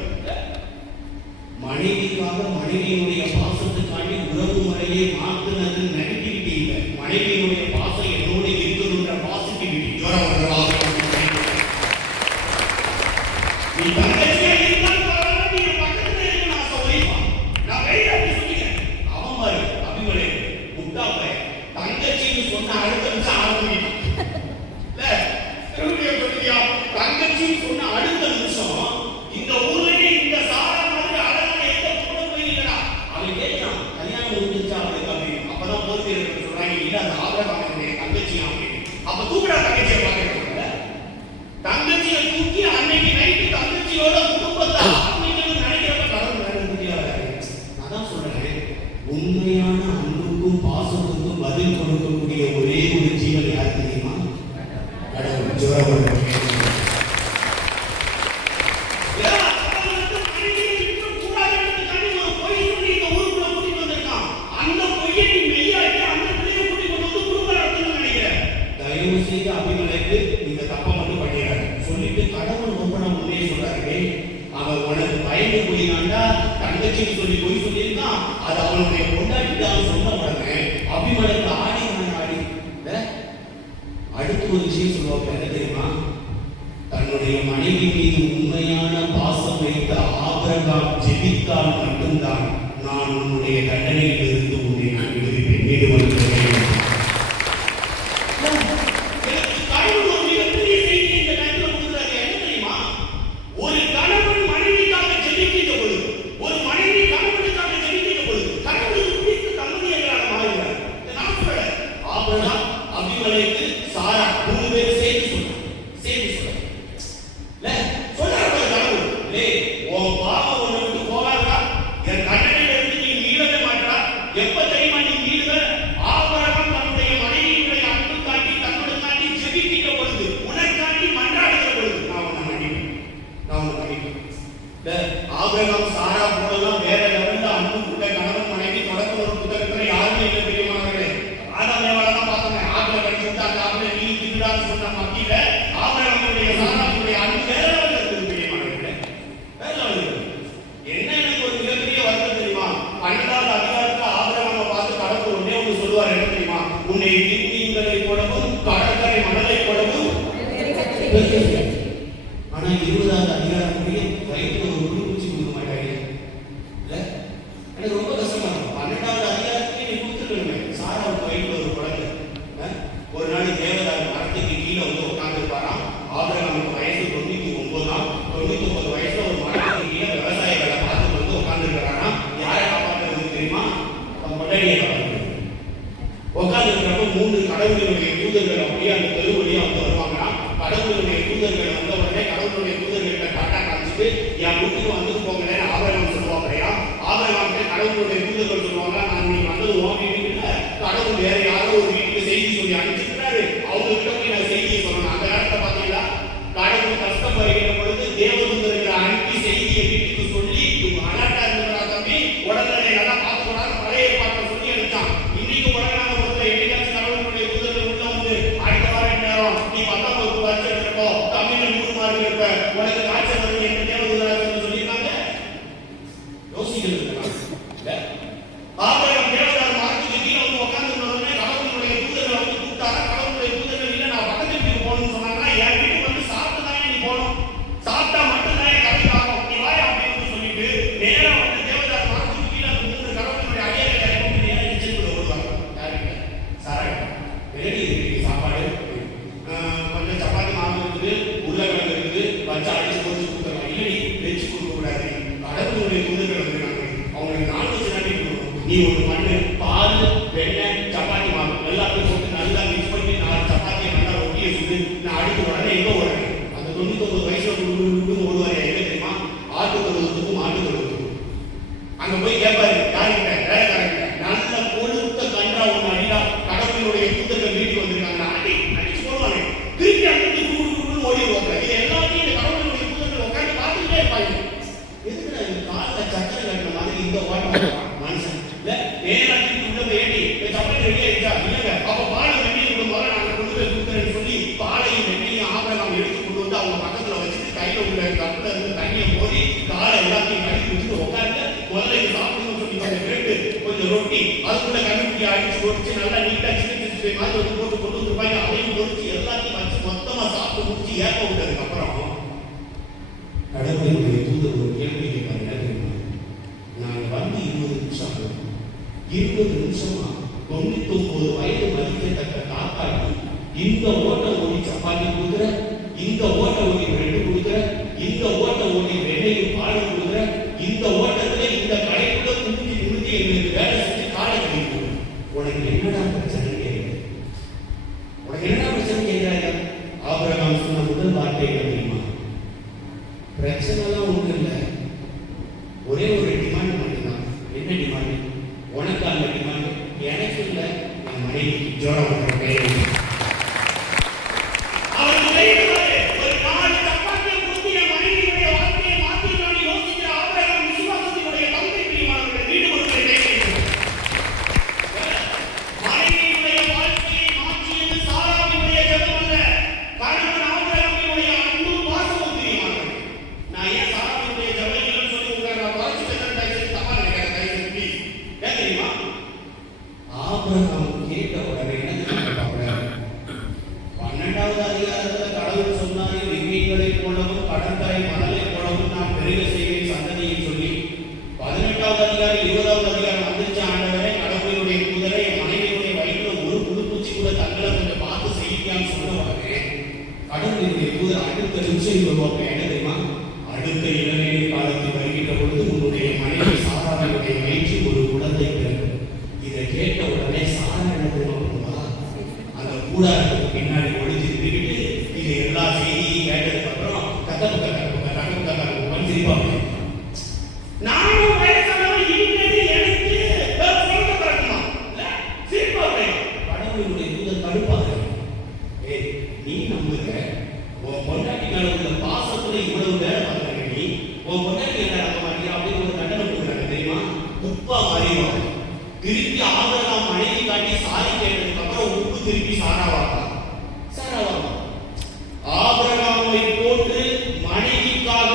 மனைவிக்காக மனைவியுடைய பாசத்துக்காண்டி உறவு முறையை மாற்றுனது நெகட்டிவிட்டி இல்லை. மனைவியுடைய பாசம் என்னோட இருக்கணுன்ற பாசிட்டிவிட்டி. நீ தங்கச்சியா இருந்தாலும் பரவாயில்ல, நீ என் பக்கத்துல இருக்கணும் ஆசை ஒழிப்பா. நான் வெளியில அப்படி சொல்லிக்கிறேன். அவன் பாரு அபிமலே முட்டா பையன், தங்கச்சின்னு சொன்ன அடுத்த நிமிஷம் ஆரம்பிட்டான். இல்ல திரும்பியும் சொல்லியா, தங்கச்சின்னு சொன்ன அடுத்த நிமிஷம் இந்த ஊர்லயே இந்த சாரா மாதிரி அழகான எந்த பொண்ணு போய் இல்லடா. அவன் கேட்கிறான், கல்யாணம் முடிஞ்சிருச்சா அவனுக்கு அப்படின்னு. அப்பதான் போர்த்தியர்கள் சொல்றாங்க, இல்ல அந்த ஆபரகாமனுடைய தங்கச்சியா அப்படின்னு. அப்ப தூக்குடா தங்கச்சியை பாக்குறாங்க. தங்கச்சியை தூக்கி அன்னைக்கு நைட்டு தங்கச்சியோட குடும்பத்தை ஆரம்பிக்கணும்னு நினைக்கிறப்ப கடவுள் வேற முடியாது. நான் தான் சொல்றேன், உண்மையான அன்புக்கும் பாசத்துக்கும் பதில் கொடுக்கக்கூடிய ஒரே ஒரு ஜீவன் யார் தெரியுமா? கடவுள். ஜோரா அபிமலேக்கு இந்த தப்பை மட்டும் பண்ணிடுறாரு. சொல்லிட்டு கடவுள் ஓப்பனா உண்மையை சொல்றாரு, அவன் உனக்கு பயந்து போயினாண்டா தங்கச்சின்னு சொல்லி போய் சொல்லியிருக்கான். அது அவனுடைய பொண்டாட்டி அவன் சொன்ன உடனே அபிமலேக்கு ஆடி ஆடி. அடுத்து ஒரு விஷயம் சொல்லுவாங்க, என்ன தெரியுமா? தன்னுடைய மனைவி மீது உண்மையான பாசம் வைத்த ஆபிரகாம் ஜெபித்தால் மட்டும்தான் நான் உன்னுடைய தண்டனையில் இருந்து உன்னை நான் விடுவிப்பேன். மீது வருகிறேன். அபிமலேக்கு சாரா மூணு பேர் சேர்ந்து சொன்னாங்க. உன் பாவம் உன்னை விட்டு போகாதா, என் கண்ணனையில இருந்து நீ மீளவே மாட்டா. எப்ப தெரியுமா நீ மீளுவ? ஆபிரகாம் தன்னுடைய மனைவியுடைய அன்பு காட்டி தன்னோட காட்டி ஜெபிக்கிற பொழுது, உனக்காண்டி மன்றாடுகிற பொழுது நான் உன்னை மன்னிப்பேன். ஆபிரகாம் சாரா போலலாம் வேற லெவல்ல அன்பு கூட கணவன் மனைவி தொடக்க ஒரு புத்தகத்துல யாருமே இல்லை பிரியமானவர்களே. ஆதாமேவாலதான் பார்த்தோமே, ஆபிர கடிச்சுட்டு அந்த ஆபிர நீ திருடான்னு சொன்ன மத்தியில ஆபிரகாமுடைய சாராவுடைய அன்பு வேற லெவல்ல இருக்குது பிரியமானவர்களே. வேற லெவல்ல என்ன. எனக்கு ஒரு மிகப்பெரிய வருத்தம் தெரியுமா? 12வது அதிகாரத்துல ஆபிரகாமை பார்த்து கடவுள் ஒன்னே ஒன்று சொல்லுவார், என்ன தெரியுமா? உன்னை விண்மீன்களை போலவும் கடற்கரை மணலை போலவும். ஆனா 20வது அதிகாரம் முடியும் வயிற்று ஒரு குளிர்ச்சி கொடுக்க மாட்டாங்க. இல்ல எனக்கு ரொம்ப கஷ்டமா இருக்கும். 12வது அதிகாரத்துக்கு நீ கொடுத்துருக்கணுமே. சாராவுக்கு வயிற்று ஒரு குழந்தை. ஒரு நாள் தேவதாரு மரத்துக்கு கீழே வந்து உட்கார்ந்து இருப்பாராம். ஆபிரகாமுக்கு வயசு 99. 99 வயசுல ஒரு மரத்துக்கு கீழே விவசாய வேலை பார்த்து வந்து உட்கார்ந்து இருக்கிறாராம். யாரை காப்பாற்றுறது தெரியுமா? முன்னாடியே காப்பாற்றுறது. உட்கார்ந்து இருக்கிறப்ப 3 கடவுளுடைய தூதர்கள் அப்படியே அந்த தெரு வழியா வந்து வருவாங்கன்னா, கடவுளுடைய தூதர்கள் வந்த உடனே கடவுளுடைய தூதர்கிட்ட டாட்டா காமிச்சிட்டு என் வீட்டுக்கு வந்துட்டு போங்களேன்னு ஆபிரகாம் சொல்லுவாங்க. ஆபிரகாம் கடவுளுடைய தூதர்கள் சொல்லுவாங்க, நான் நீ வந்தது உன் வீட்டுக்கு இல்ல, கடவுள் வேற யாரோ ஒரு வீட்டுக்கு செய்தி சொல்லி அனுப்பிச்சிருக்காரு, அவங்க கிட்ட போய் நான் செய்தியை சொல்லணும். அந்த நேரத்தை பாத்தீங்களா, கடவுள் கஷ்டம் வருகிற பொழுது தேவதூதர்களை அனுப்பி செய்தியை வீட்டுக்கு சொல்லி அலர்ட்டா இருக்கிறா தம்பி, உடனே நல்லா பார்த்து போனாரு. பழைய பாட்டை சொல்லி அனுப்பிச்சான். இன்னைக்கு உடனே ஒருத்தர் என்னைக்காச்சும் கடவுளுடைய தூதர்கள் உள்ள வந்து அடுத்த வாரம் நேரம் நீ 10ஆம் வகுப்பு படிச்சிருக்கப்போ தமிழ்ல 100 மார்க் இருப்ப, உனக்கு காய்ச்சல் வருது என்ன தேவதூதர்கள் சொல்லியிருக்காங்க. யோசிக்கிறது ஆபிரகாம் தேவதாரு மரத்துக்கு கீழே வந்து உட்கார்ந்து உடனே கடவுளுடைய தூதர்களை வந்து கூப்பிட்டாரா. கடவுளுடைய தூதர்கள் இல்ல நான் பக்கத்து வீட்டுக்கு போகணும்னு சொன்னாங்கன்னா, என் வீட்டுக்கு வந்து சாப்பிட்டு தானே நீ போகணும், சாப்பிட்டா மட்டும்தான் கதை ஆகும், நீ வாய் அப்படின்னு சொல்லிட்டு நேரா வந்து தேவதாரு மரத்துக்கு கீழே 3 கடவுளுடைய அடியாரை கொண்டு நேரா கிச்சனுக்குள்ள ஓடுவாங்க. யாருக்கு? சாராய். ரெடி இருக்கு சாப்பாடு, கொஞ்சம் சப்பாத்தி மாவு இருக்குது, உருளைக்கிழங்கு இருக்குது, வச்சு அடிச்சு போட்டு கொடுத்துருவாங்க. இல்லடி வச்சு கொடுக்க கூடாது, கடவுளுடைய தூதர்கள் வந்துருக்காங்க, அவங்களுக்கு நான்வெஜ் நாட்டி கொடுக்கணும். நீ ஒன்று பண்ணு, பால் வெண்ணெய் சப்பாத்தி மாவு எல்லாத்தையும் போட்டு நல்லா மிக்ஸ் பண்ணி 4 சப்பாத்தியை நல்லா ஒட்டியை சுட்டு நான் அடுத்து உடனே எங்க உடனே அந்த 99 அங்க போய் கேட்பாரு, யாருக்கிட்ட? வேலைக்காரங்க. நல்ல கொழுத்த கன்றா ஒண்ணு அடிடா, கடவுளுடைய தூதர்கள் வீட்டுக்கு வந்திருக்காங்க, அடிச்சு போடுவாங்க. திருப்பி அங்கிட்டு குடுக்குன்னு ஓடிடுவாங்க. இது எல்லாத்தையும் இந்த கடவுளுடைய தூதர்கள் உட்காந்து பார்த்துக்கிட்டே இருப்பாங்க. எதுக்குடா இந்த காலில் சக்கரை கட்டின மாதிரி இந்த ஓட்டம் மனுஷன் இல்ல நேரா உள்ள போய் ஏடி சப்பாத்தி ரெடியா இருக்கா இல்லங்க, அப்ப பாலை வெண்ணி கொடுக்கும்போது நாங்க கொண்டு போய் கொடுக்குறேன்னு சொல்லி பாலையும் வெண்ணையும் ஆபரணம் எடுத்து கொண்டு வந்து அவங்க பக்கத்துல வச்சுட்டு கையில உள்ள கப்புல இருந்து தண்ணியை மோதி காலை எல்லாத்தையும் கழுவி வச்சுட்டு உட்காந்து முதல்ல இது சாப்பிடணும்னு சொல்லி கொஞ்சம் பிரெட்டு கொஞ்சம் ரொட்டி அதுக்குள்ள கண்ணுக்குட்டி அடிச்சு ஒடிச்சு நல்லா நீட்டா சின்ன சின்ன மாதிரி வந்து போட்டு கொண்டு வந்துருப்பாங்க. அதையும் பொறிச்சு எல்லாத்தையும் வச்சு மொத்தமா சாப்பிட்டு முடிச்சு ஏப்ப விட்டதுக்கு அப்புறம் கடவுளுடைய தூதர் ஒரு கேள்வி கேட்பாரு, என்ன தெரியுமா? நாங்க வந்து 20 நிமிஷம் ஆகும், 20 நிமிஷமா 99 வயது மதிக்கத்தக்க தாத்தாடி இந்த ஓட்ட ஓடி சப்பாத்தி கொடுக்குற, இந்த ஓட்ட ஓடி பிரெட் கொடுக்குற, இந்த ஓட்ட ஓடி வெண்ணையும் பாலும் கொடுக்குற, இந்த ஓட்டத்துல இந்த கடைக்குள்ள குடிச்சு குடிச்சு எங்களுக்கு வேலை செஞ்சு காலை கழிவு. உனக்கு என்னடா பிரச்சனை கேட்க? உனக்கு என்னடா பிரச்சனை கேட்கிறாங்க? ஆபிரகாம் சொன்ன முதல் வார்த்தை தெரியுமா? பிரச்சனைலாம் ஒன்றும் இல்லை, ஒரே ஒரு டிமாண்ட் மட்டும்தான். என்ன டிமாண்ட்? உனக்கு அந்த டிமாண்ட், எனக்கு இல்லை, என் மனைவிக்கு ஜோரம் பண்ணுறேன். ஆபிரகாம் கேட்ட உடனே என்ன தெரியுமா? 12வது அதிகாரத்துல கடவுள் சொன்னாரு, விண்மீன்களை போலவும் கடற்கரை மணலை போலவும் நான் பெருக செய்வேன் சந்ததியை சொல்லி. 18வது அதிகாரம் 20வது அதிகாரம் வந்துச்சு, ஆண்டவரே கடவுளுடைய தூதரை என் மனைவியுடைய வயிற்றுல ஒரு புழுப்பூச்சி கூட தங்களை கொஞ்சம் பார்த்து செய்யான்னு சொல்ல உடனே கடவுளுடைய தூதர் அடுத்த நிமிஷம் வருவாங்க. என்ன தெரியுமா? அடுத்த இளநீர் காலத்தில் வருகின்ற பொழுது உன்னுடைய மனைவி சாராவினுடைய வயிற்றில் ஒரு குழந்தை பிறகு. இதை கேட்ட உடனே சாரா என்ன தெரியுமா? அந்த கூடாரத்துக்கு பின்னாடி ஒளிஞ்சு திருவிட்டு இது எல்லா செய்தியும் கேட்டதுக்கு அப்புறம் கதப்பு சிரிப்பாங்க. நானும் வயசானவன் இருக்கிறது எனக்கு குழந்தை பிறக்குமா? இல்ல சிரிப்பாங்க. கடவுளுடைய தூதர் தடுப்பாங்க. நீ நம்புற உன் பொண்டாட்டி மேல உள்ள பாசத்துல இவ்வளவு வேலை பார்க்கற நீ உன் பொண்டாட்டி என்ன நடக்க மாட்டேங்கிற அப்படின்னு ஒரு தண்டனை கொடுக்குறாங்க தெரியுமா? உப்பா மாறிடுவாங்க. திருப்பி ஆபிரகாம் மனைவி காட்டி சாரி கேட்டதுக்கு அப்புறம் உப்பு திருப்பி சாராவாங்க. ஆபிரகாமை போட்டு மனைவிக்காக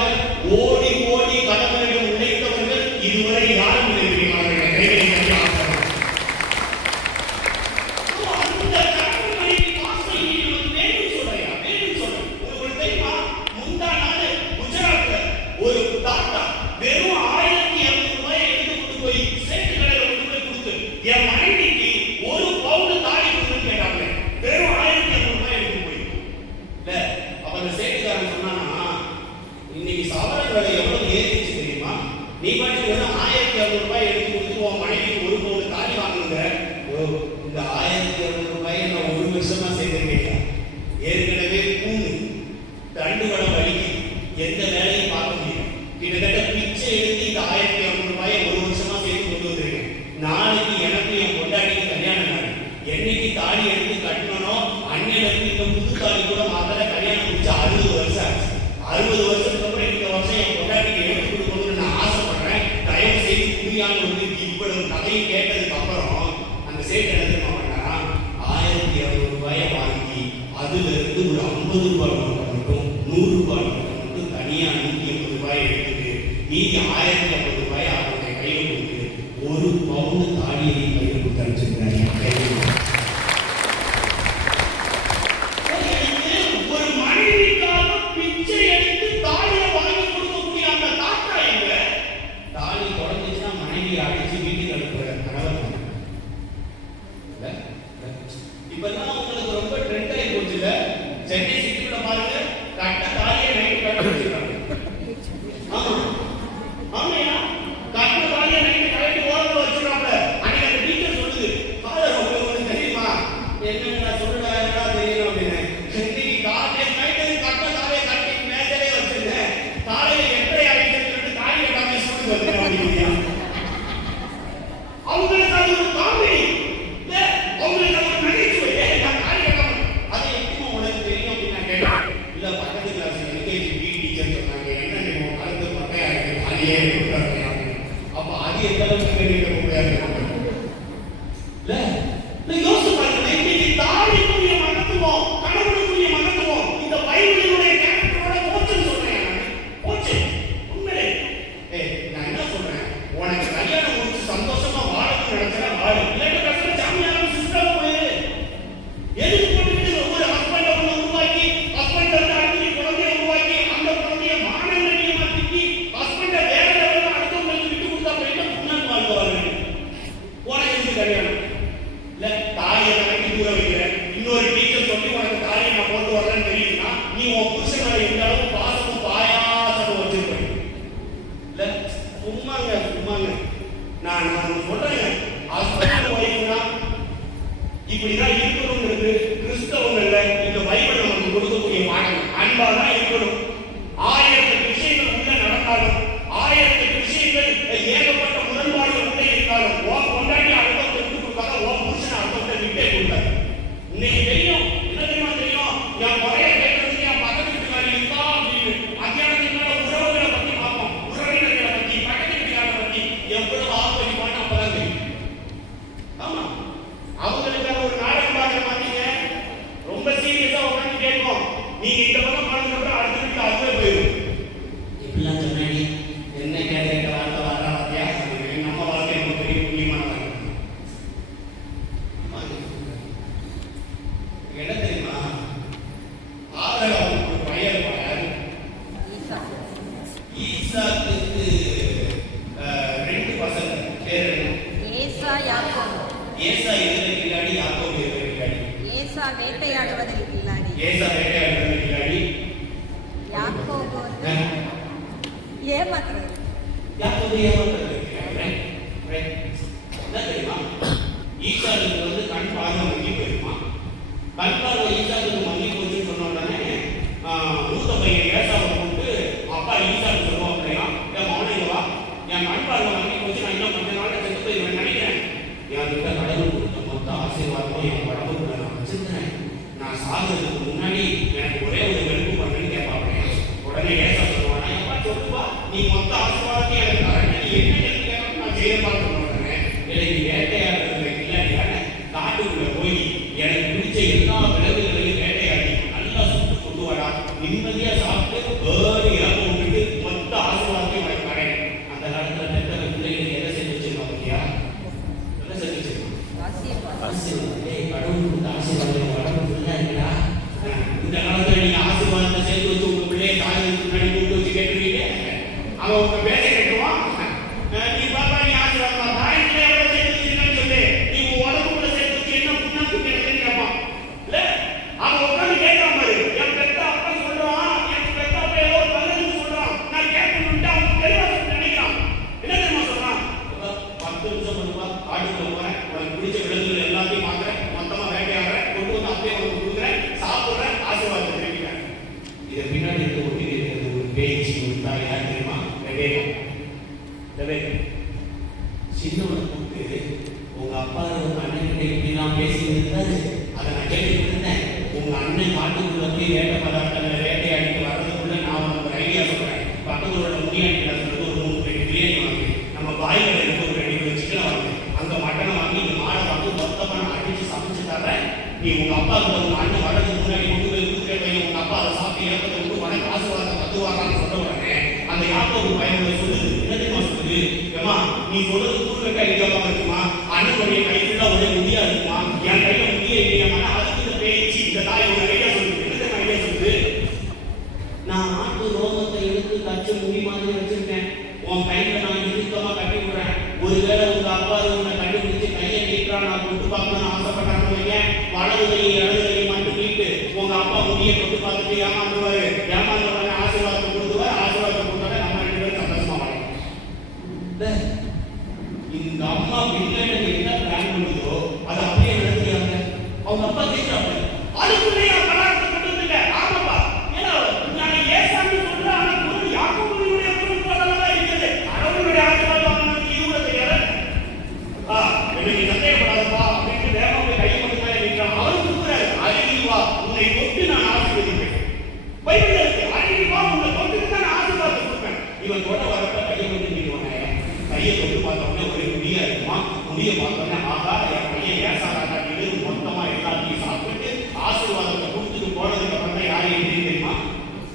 ஓடி ஓடி கடவுளிடம் உழைத்தவர்கள் இதுவரை யாரும் இல்லை. அந்த கடவுள் மனைவி பாசை வேணும் சொல்றையா வேணும் சொல்ற. உங்களுக்கு தெரியுமா? முந்தா நாள் குஜராத்ல ஒரு தாத்தா வெறும் 1200 ரூபாய் எடுத்து கொண்டு போய் சேட்டு கடையில கொண்டு போய் கொடுத்து என் மனைவிக்கு ஒரு பவுன் தாலி கொடுத்து கேட்டாங்க. வெறும் 1200 ரூபாய் எடுத்து போய் இல்ல. அப்ப அந்த சேட்டுக்காரன் சொன்னானா, இன்னைக்கு சவரன் விலை எவ்வளவு ஏறிச்சு தெரியுமா? நீ பாட்டு வெறும் 1200 ரூபாய் எடுத்து கொடுத்து உன் மனைவிக்கு ஒரு பவுன் தாலி வாங்குங்க. இந்த 1200 ரூபாய் நான் ஒரு வருஷமா சேர்த்திருக்கேன். ஏற்கனவே கூணு தண்டு வடம் வலிக்கு எந்த வேலையும் பார்க்க முடியும். கிட்டத்தட்ட பிச்சை எடுத்து இந்த 1200 ரூபாயை ஒரு வருஷமா சேர்த்து கொண்டு வந்திருக்கேன். நாளைக்கு எனக்கு என் பொண்டாட்டிக்கு கல்யாணம் நாள். என்னைக்கு தாலி எடுத்து கட்டணும் அன்னையில இருந்து இந்த புது தாலி கூட மாத்திர கல்யாணம் முடிச்சு 60 வருஷம் ஆச்சு. 60 வருஷத்துக்கு அப்புறம் இந்த வருஷம் என் பொண்டாட்டிக்கு எடுத்து கொடுக்கணும்னு நான் ஆசைப்படுறேன். தயவு செய்து புரியாம வந்து இவ்வளவு கதையை கேட்டதுக்கு அப்புறம் அந்த சேட்டு என்ன தெரியுமா பண்ணா? 1200 ரூபாயை வாங்கி அதுல இருந்து ஒரு 50 ரூபாய் நோட்டை மட்டும் 100 ரூபாய் நோட்டை மட்டும் தனியா 180 ரூபாய் எடுத்துட்டு மீதி 1050 ரூபாய் அவருடைய கையில் கொடுத்து ஒரு பவுன் தாலியை கையில் கொடுத்து அனுப்பிச்சிருக்காங்க. ஒரு மனைவிக்காக பிச்சை எடுத்து தாலியை வாங்கி கொடுக்கக்கூடிய அந்த தாத்தா எங்க? தாலி குறைஞ்சிச்சுன்னா மனைவியை அடிச்சு வீட்டுக்கு அனுப்புற கணவன். இப்பெல்லாம் உங்களுக்கு ரொம்ப ட்ரெண்ட் ஆகி போச்சுல. சென்னை சிட்டிக்குள்ள பாருங்க, கட்ட தாலியை நைட்டு கட்ட வச்சிருக்காங்க. ஆமா ஆமையா, கட்ட தாலியை நைட்டு கட்டி ஓரத்துல வச்சிருக்காங்க. அன்னைக்கு அந்த டீச்சர் சொல்லுது, ஃபாதர் உங்களுக்கு தெரியுமா என்ன நான் சொல்றதா தெரியும் அப்படின்னு. இன்னைக்கு காலையில நைட்டு கட்ட தாலியை கட்டி மேலே வச்சிருந்தேன். காலையில 8:30 ஆயிடுச்சுன்னு சொல்லிட்டு தாலி கட்டாம ஸ்கூலுக்கு வந்துட்டேன் அப்படின்னா அது எந்த அளவுக்கு பெரிய உண்மையாக இருக்கும் இல்ல? யோசிச்சு பாருங்க, இன்னைக்கு தாடிக்குரிய மகத்துவம், கணவனுக்குரிய மகத்துவம் இந்த பைபிளுடைய கேரக்டரோட போச்சுன்னு சொல்றேன். போச்சு உண்மையிலே. நான் என்ன சொல்றேன், உனக்கு கல்யாணம் முடிச்சு சந்தோஷமா வாழணும்னு நினைச்சா வாழ, இல்லாட்டி கஷ்டம் சாமியாரும் சிஸ்டரும் போயிரு. எதுக்கு போட்டுக்கிட்டு ஒரு ஹஸ்பண்ட் ஒண்ணு உருவாக்கி, ஹஸ்பண்ட் வந்து அடுத்து குழந்தைய உருவாக்கி, அந்த குழந்தைய மானங்கண்ணியமா திட்டி, ஹஸ்பண்ட வேற லெவல்ல அடுத்தவங்களுக்கு விட்டு கொடுத்தா போயிட்டு முன்னாடி வாழ்வார்கள். உனக்கு எதுக்கு கல்யாணம்? இல்ல தாயை கணக்கு தூர வைக்கிற இன்னொரு டீச்சர் சொல்லி உனக்கு தாயை நான் கொண்டு வரலன்னு தெரியுதுன்னா நீ உன் புருஷன் மேல இந்த அளவு பாசமும் பாயாசமும் வச்சிருப்பேன். இல்ல சும்மாங்க நான் சொல்றேன், ஹஸ்பண்ட் ஒய்ஃப்னா இப்படிதான் இருக்கணும்ன்றது கிறிஸ்தவங்கள்ல இந்த பைபிள் நமக்கு கொடுக்கக்கூடிய பாடம். அன்பா தான் இருக்கணும். 1000 விஷயங்கள் உள்ள நடந்தாலும், 1000 விஷயங்கள் ஏகப்பட்ட முரண்பாடுகள் உள்ள இருந்தாலும், உன் கொண்டாடி அடுத்தவங்க விட்டு கொடுக்காத, உன் புருஷனை அடுத்தவங்க விட்டே கொடுக்காது. இன்னைக்கு தெரியும், என்ன தெரியுமா தெரியும், என் முறைய கேட்கறதுக்கு என் பக்கத்து வீட்டுக்காரி இருக்கா அப்படின்னு அத்தியானத்துக்கு மேல உறவுகளை பத்தி பார்ப்போம், உறவினர்களை பத்தி, பக்கத்து வீட்டுக்காரரை பத்தி எவ்வளவு ஆரோக்கியமான அப்பதான் தெரியும். ஆமா, அவங்களுக்கான ஒரு நாடகம் பார்க்குற மாட்டீங்க, ரொம்ப சீரியஸா உட்காந்து கேட்கும். நீங்க இந்த பக்கம் போனதுக்கப்புறம் அடுத்த வீட்டுல அதுவே போயிடும். இப்படிலாம் சொன்னாடி என்ன கேட்க வார்த்தை வர வார்த்தையா நம்ம வாழ்க்கை ரொம்ப பெரிய புண்ணியமான வாழ்க்கை. என்ன தெரியுமா, ஆபிரகாம் ஒரு பையன் இருப்பாரு. ஈசாக்குக்கு 2 பசங்க, பேர் என்ன? ஏசா யாக்கோபு. ஏசா இதற்கு கில்லாடி, யாக்கோபு இதற்கு கில்லாடி. ஏசா வேட்டையாடுவதில் கில்லாடி. ஏசா வேட்டையாடுவதில் கில்லாடி. யாக்கோபு ஏமாத்துறது. யாக்கோபு ஏமாத்துறது. என்ன தெரியுமா, ஈசாக்கு வந்து கண் பார்வை மங்கி போயிருமா. கண் பார்வை ஈசாக்கு மங்கி போச்சுன்னு சொன்ன உடனே மூத்த பையன் ஏசாவை கூப்பிட்டு அப்பா ஈசாக்கு சொல்லுவோம் அப்படின்னா, என் மகனை வா, என் கண் பார்வை மங்கி போச்சு, நான் இன்னும் கொஞ்ச நாள் செத்து போயிருவேன் நினைக்கிறேன். என்கிட்ட கடவுள் கொடுத்த மொத்த ஆசீர்வாதமும் என் உடம்புக்குள்ள நான் வச்சிருக்கிறேன். நான் சாகிறதுக்கு முன்னாடி எனக்கு ஒரே ஒரு வெறுப்பு பண்ணுன்னு கேட்பாங்க. உடனே ஏசா சொல்லுவானா, எப்பா சொல்லுவா, நீ மொத்த ஆசீர்வாதத்தையும் எனக்கு தரேன், நீ என்ன கேள்வி கேட்கணும் நான் செய்யப்பான்னு சொல்ல உடனே, எனக்கு வேட்டையாடுறதுல கில்லாடியான காட்டுக்குள்ள போய் எனக்கு பிடிச்ச எல்லா விலங்குகளையும் வேட்டையாடி நல்லா சுட்டு கொண்டு வரா, நிம்மதியா சாப்பிட்டு வேறு இறப்பு விட்டுட்டு மொத்த ஆசீர்வாதத்தையும் உனக்கு தரேன். அந்த காலத்துல பெற்ற பிள்ளைகள் எதை செஞ்சு வச்சிருக்கா பத்தியா? என்ன செஞ்சு வச்சிருக்கா? கடவுள் கொடுத்த ஆசீர்வாதம் உடம்பு ஃபுல்லா இருக்கா? இந்த காலத்துல நீங்க ஆசீர்வாதத்தை சேர்த்து வச்சு உங்க பிள்ளைய காலேஜுக்கு முன்னாடி கூப்பிட்டு வச்சு கேட்டுருவீங்க, அவன் உங்க பேச கேட்டுவான். நீ பாப்பா நீ ஆசீர்வாதம் தாய்க்கு எவ்வளவு சேர்த்து வச்சிருக்கேன்னு சொல்லு, நீ உன் உடம்புக்குள்ள சேர்த்து வச்சு என்ன புண்ணாக்கு கேட்கன்னு கேட்பான். இல்ல அவன் உட்காந்து கேட்காம பாரு, என் பெத்த அப்பா சொல்றான், என் பெத்த அப்பா ஏதோ நல்லது சொல்றான், நான் கேட்கணும்ட்டு அவன் தெளிவா நினைக்கிறான். என்ன தெரியுமா சொல்றான், 10 நிமிஷம் பண்ணுவா, காட்டுக்குள்ள போறேன், உனக்கு பிடிச்ச விலங்குகள் எல்லாத்தையும் பார்க்குறேன், மொத்தமா வேட்டையாடுறேன், கொண்டு வந்து அப்பயே உனக்கு கொடுக்குறேன், சாப்பிடுறேன், ஆசீர்வாதத்தை தெரிவிக்கிறேன். இதை பின்னாடி இருக்க ஒட்டி இருக்கிறது ஒரு பேச்சு, ஒரு தாய் யார் தெரியுமா? சின்னவனை கூப்பிட்டு உங்க அப்பா உங்க அண்ணன் கிட்ட இப்படிலாம் பேசிட்டு இருந்தாரு, அதை நான் கேட்டுட்டு இருந்தேன். உங்க அண்ணன் காட்டுக்குள்ள போய் வேட்டை பதார்த்தங்களை வேட்டையாடிட்டு வர்றதுக்குள்ள நான் உனக்கு ஒரு ஐடியா சொல்றேன். பக்கத்தோட முனியாண்டி சொல்றது ஒரு 3 பிளேட் பிரியாணி வாங்கி, நம்ம பாய்களை எடுத்து ஒரு 2 கிலோ சிக்கனை வாங்கி, அங்க மட்டனை வாங்கி இந்த மாடை வாங்கி மொத்தமா நான் அடிச்சு சமைச்சு தர்றேன். நீ உங்க அப்பா கிட்ட உங்க அண்ணன் வர்றதுக்கு முன்னாடி கொண்டு போய் கொடுத்துட்டே போய் உங்க அப்பா அதை சாப்பிட்டு இறப்பதை விட்டு உனக்கு ஆசீர்வாதத்தை கத்துவாரான்னு சொல்ல உடனே அந்த யாக்கோபு பையன் சொல்லுது, என்ன தெரியுமா சொல்லுது, ஏமா நீ சொல்றது தூள் வைக்க ஐடியாவாக இருக்குமா, அண்ணனுடைய கைக்குள்ள ஒரே முடியா இருக்குமா, என் கையில முடிய இல்லையாமா, அதுக்கு இந்த பேச்சு இந்த தாய் ஒரு ஐடியா சொல்லுது. என்ன தெரியுமா ஐடியா சொல்லுது, நான் ஆட்டு ரோமத்தை எடுத்து தச்சு முடி மாதிரி வச்சிருக்கேன், உன் கையில நான் இறுக்கமா கட்டி விடுறேன், ஒருவேளை உங்க அப்பா உன்னை கண்டுபிடிச்சு கையை நீட்டா நான் தொட்டு பார்க்கணும்னு ஆசைப்பட்டான்னு வையேன், வலது கையை இடது கையை மட்டும் நீட்டு உங்க அப்பா முடியை தொட்டு பார்த்துட்டு ஏமாந்துருவாரு, ஏமாந்த உடனே ஆசீர்வாதத்தை கொடுத்துவார், ஆசீர்வாதத்தை கொடுத்தோட நம்ம 2 பேரும் சந்தோஷமா வாழலாம். இந்த அம்மா பிள்ளைகளுக்கு என்ன பிளான் பண்ணுதோ அதை அப்படியே நடத்துறாங்க. அவங்க அப்பா கேட்கிறாங்க, அதுக்குள்ளே பலாரத்தை கொண்டு வந்துங்க. ஆமாப்பா, ஏன்னா நான் ஏசாமி சொல்றேன், ஆனா குரு யாக்கோபுடைய குருவானதா இருக்குது, கடவுளுடைய ஆசீர்வாதம் இது கூட தெரியாது. எனக்கு சந்தேகப்படாதப்பா அப்படின்னு வேகமாக கையை மட்டும் தான் நிற்கிறான். அவர் கொடுக்குறாரு, அறிவிவா உன்னை தொட்டு நான் ஆசீர்வதிப்பேன். பைபிள் இருக்கு, அறிவிவா உன்னை தொட்டு தான் நான் ஆசீர்வாதம் கொடுப்பேன். இவன் தொட வரப்ப கையை மட்டும் நிற்குவாங்க, கையை தொட்டு பார்த்த உடனே ஒரே முடியா இருக்குமா, முடிய பார்த்தோன்னே ஆகா என் பையன் ஏசாரா மொத்தமா எல்லாத்தையும் சாப்பிட்டு ஆசீர்வாதத்தை கொடுத்துட்டு போனதுக்கு அப்புறம் தான் யாரு தெரியுமா,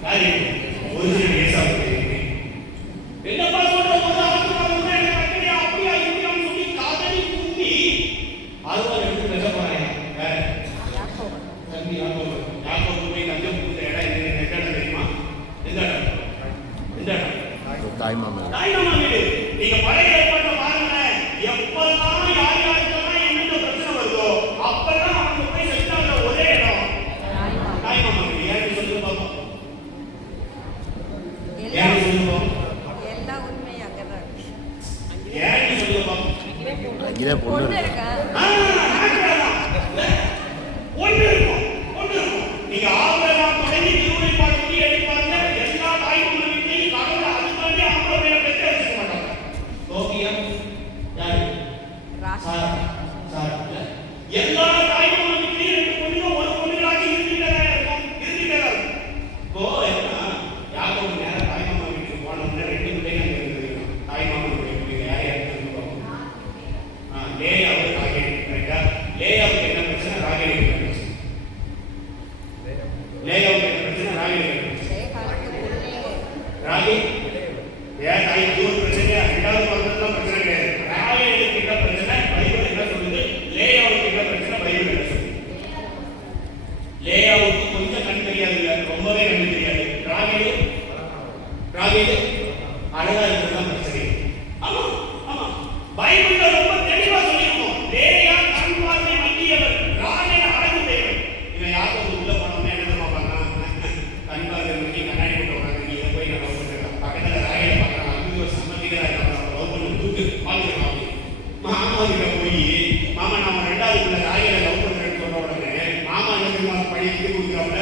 யாரு ஒரிஜினல் ஏசாவு. என்னப்பா சொல்ற அப்படியா இப்படியான்னு சொல்லி காதலி கூட்டி அறுபது எடுத்து பேச போறாங்க. தம்பி யாக்கோபு போய் லஞ்சம் கொடுத்த இடம் எந்த இடம் தெரியுமா? எந்த இடம்? எந்த இடம்? தாய்மாமா வீடு. நீங்க பழைய ஏற்பாட்டை பாருங்க, எப்பெல்லாம் யார் யாருக்கெல்லாம் என்னென்ன பிரச்சனை வருதோ அப்பெல்லாம் அவங்க போய் செஞ்சாங்க ஒரே இடம் தாய்மாமா வீடு. ஏன்னு சொல்லுங்க பாப்போம், ஏன்னு சொல்லுங்க பாப்போம், எல்லா உண்மையும் அங்கதான் ஏன்னு சொல்லுங்க பாப்போம். பொண்ணு இருக்கா? ஒன்று இருக்கும், ஒன்று இருக்கும். நீங்க ஆபிரகாம் தொடங்கி திருவெளிப்பாடு முடிய எடுப்பாங்க, எல்லா தாய்மாமா வீட்டையும் கடவுள் அதுக்காண்டி ஆபிரகாமை பெற்று வச்சுக்க மாட்டாங்க. சோபியா யாரு? சாரா. எல்லா தாய்மாமா வீட்டையும் ரெண்டு பொண்ணுங்க ஒரு பொண்ணுகளாக இருந்துட்டே இருக்கும். இப்போ என்ன யாக்கோபு நேரா தாய்மாமா வீட்டுக்கு போனோம்னா ரெண்டு பிள்ளைங்க அங்க இருந்திருக்காங்க. தாய்மாமா வீட்டுக்கு யார் யார் இருக்காங்க? லேயாவும் ராகேல். கரெக்டா? லேயாவுக்கு என்ன பிரச்சனை? ராகேலுக்கு என்ன பிரச்சனை? லேயாவுக்கு என்ன பிரச்சனை? ராகேலுக்கு என்ன பிரச்சனை? ராகேல் ஏன் தாய்க்கு ஒரு பிரச்சனையா? ரெண்டாவது பிறந்ததுலாம் பிரச்சனை கிடையாது. ராகேலுக்கு என்ன பிரச்சனை? பைபிள் என்ன சொல்லுது? லேயாவுக்கு என்ன பிரச்சனை? பைபிள் என்ன சொல்லுது? லேயாவுக்கு கொஞ்சம் கண் தெரியாது, ரொம்பவே கண் தெரியாது. ராகேல் அழகா இருக்கிறதுதான் பிரச்சனை. ஆமா ஆமா, பைபிள்ல ரொம்ப தெளிவா சொல்லிருக்கோம். லேயா கண் பார்வை மங்கியவர், ராகேல் அழகு தேவன். இவன் யாக்கோபு உள்ள போனோம்னா என்ன தெரியுமா பண்ணான்? கண் பார்வை மங்கி கண்ணாடி போட்டு உட்காந்து நீ இதை போய் நான் லவ் பண்றேன். பக்கத்துல ராகேல பார்க்கறான், அங்கே ஒரு சம்மதிகளா இருக்கான், லவ் பண்ண தூக்கு பாத்துக்கலாம். மாமா கிட்ட போய் மாமா நம்ம ரெண்டாவது பிள்ளை ராகேல லவ் பண்றேன்னு சொன்ன உடனே மாமா என்ன தெரியுமா படித்து கொடுக்குறாப்ல,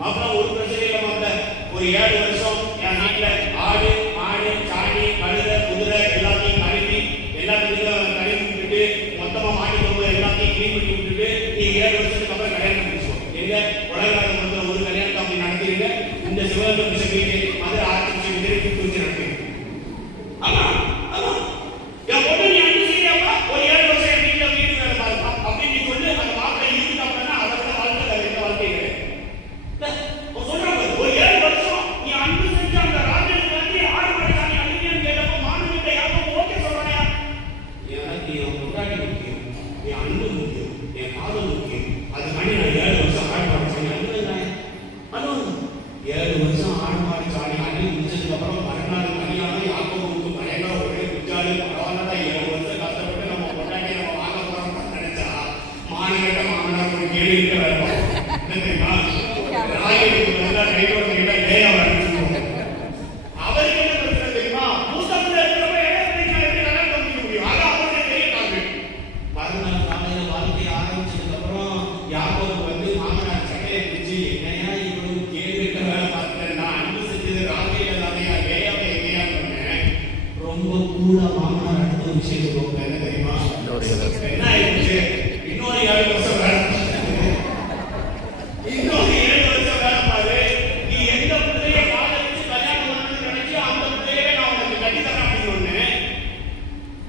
மாப்பிள்ள ஒரு பிரச்சனை இல்லை மாப்பிள்ள, ஒரு 7 வருஷம் என் நாட்டுல ஆடு மாடு சாணி கழுதை குதிரை எல்லாத்தையும் கழுவி எல்லாத்தையும் கழுவி விட்டுட்டு மொத்தமா மாடி போகும்போது எல்லாத்தையும் கிளீன் பண்ணி விட்டுட்டு நீ 7 வருஷத்துக்கு அப்புறம் கல்யாணம் முடிச்சோம். எங்க உலகநாத மொத்தம் ஒரு கல்யாணத்தை அப்படி நடத்திடுங்க. இந்த Sivaganga bishop Madurai arch bishop கூப்பிட்டு வச்சு நடத்துங்க. ஆமா ஆமா, என் பொண்ணு நீ அன்பு செய்யாம ஒரு 7 வருஷம் என் வீட்டுல வீட்டு வேலை பாருப்பா அப்படின்னு நீ சொல்லி அந்த மாப்பிள்ளை இருந்துட்டாங்கன்னா அவரோட வாழ்க்கை எந்த வாழ்க்கை சொல்றாங்க. ஒரு 7 வருஷம் நீ அன்பு செஞ்சு அந்த ராஜனுக்கு வந்து ஆடு மாடு சாணி அழுகியான்னு கேட்டப்போ மாணவர்கிட்ட யாரும் ஓகே சொல்றாயா? எனக்கு என் பொண்டாட்டி முக்கியம், என் அன்பு முக்கியம், என் காதல் முக்கியம். அதுக்காண்டி நான் 7 வருஷம் ஆடு மாடு சாணி அழுகுறேன். 7 வருஷம் ஆடு மாடு சாணி அழுகி முடிச்சதுக்கு அப்புறம் மறுநாள் கல்யாணம். யாக்கோபுக்கு பயங்கர ஒரே குஜாலி. பரவாயில்லடா 7 வருஷம் கஷ்டப்பட்டு நம்ம பொண்டாட்டி நம்ம வாங்க போறோம்னு நினைச்சா மானகட்ட மாமனார் ஒரு கேள்வி வேணும். என்ன தெரியுமா? ராகேலுக்கு பதிலா ரைட்டோட கிட்ட லேயா வரணும். அவருக்கு என்ன பிரச்சனை தெரியுமா? மூத்தம்ல இருக்கிறவங்க என்ன பிரச்சனை எப்படி கல்யாணம் பண்ணிக்க முடியும்? அது அவருடைய பெரிய டார்கெட். மறுநாள் காலையில வாழ்க்கை ஆரம்பிச்சதுக்கு அப்புறம் யாக்கோபு வந்து மாமனார் சட்டையை பிடிச்சு என்னையா இவ்வளவு கேள்விட்ட வேலை பார்த்துட்டேன், நான் அன்பு செஞ்சது ராகேல தானையா, லேயாவை எங்கேயா பண்ணேன். ரொம்ப கூட மாமனார் அடுத்த விஷயத்துக்கு என்ன தெரியுமா? என்ன ஆயிடுச்சு? இன்னொரு 7 வருஷம் வேலை, இன்னொரு 7 வருஷம் வேலை பாரு. நீ எந்த பிள்ளைய காதலிச்சு கல்யாணம் பண்ணணும்னு நினைச்சு அந்த பிள்ளையே நான் உனக்கு கட்டித்தரேன் அப்படின்னு ஒண்ணு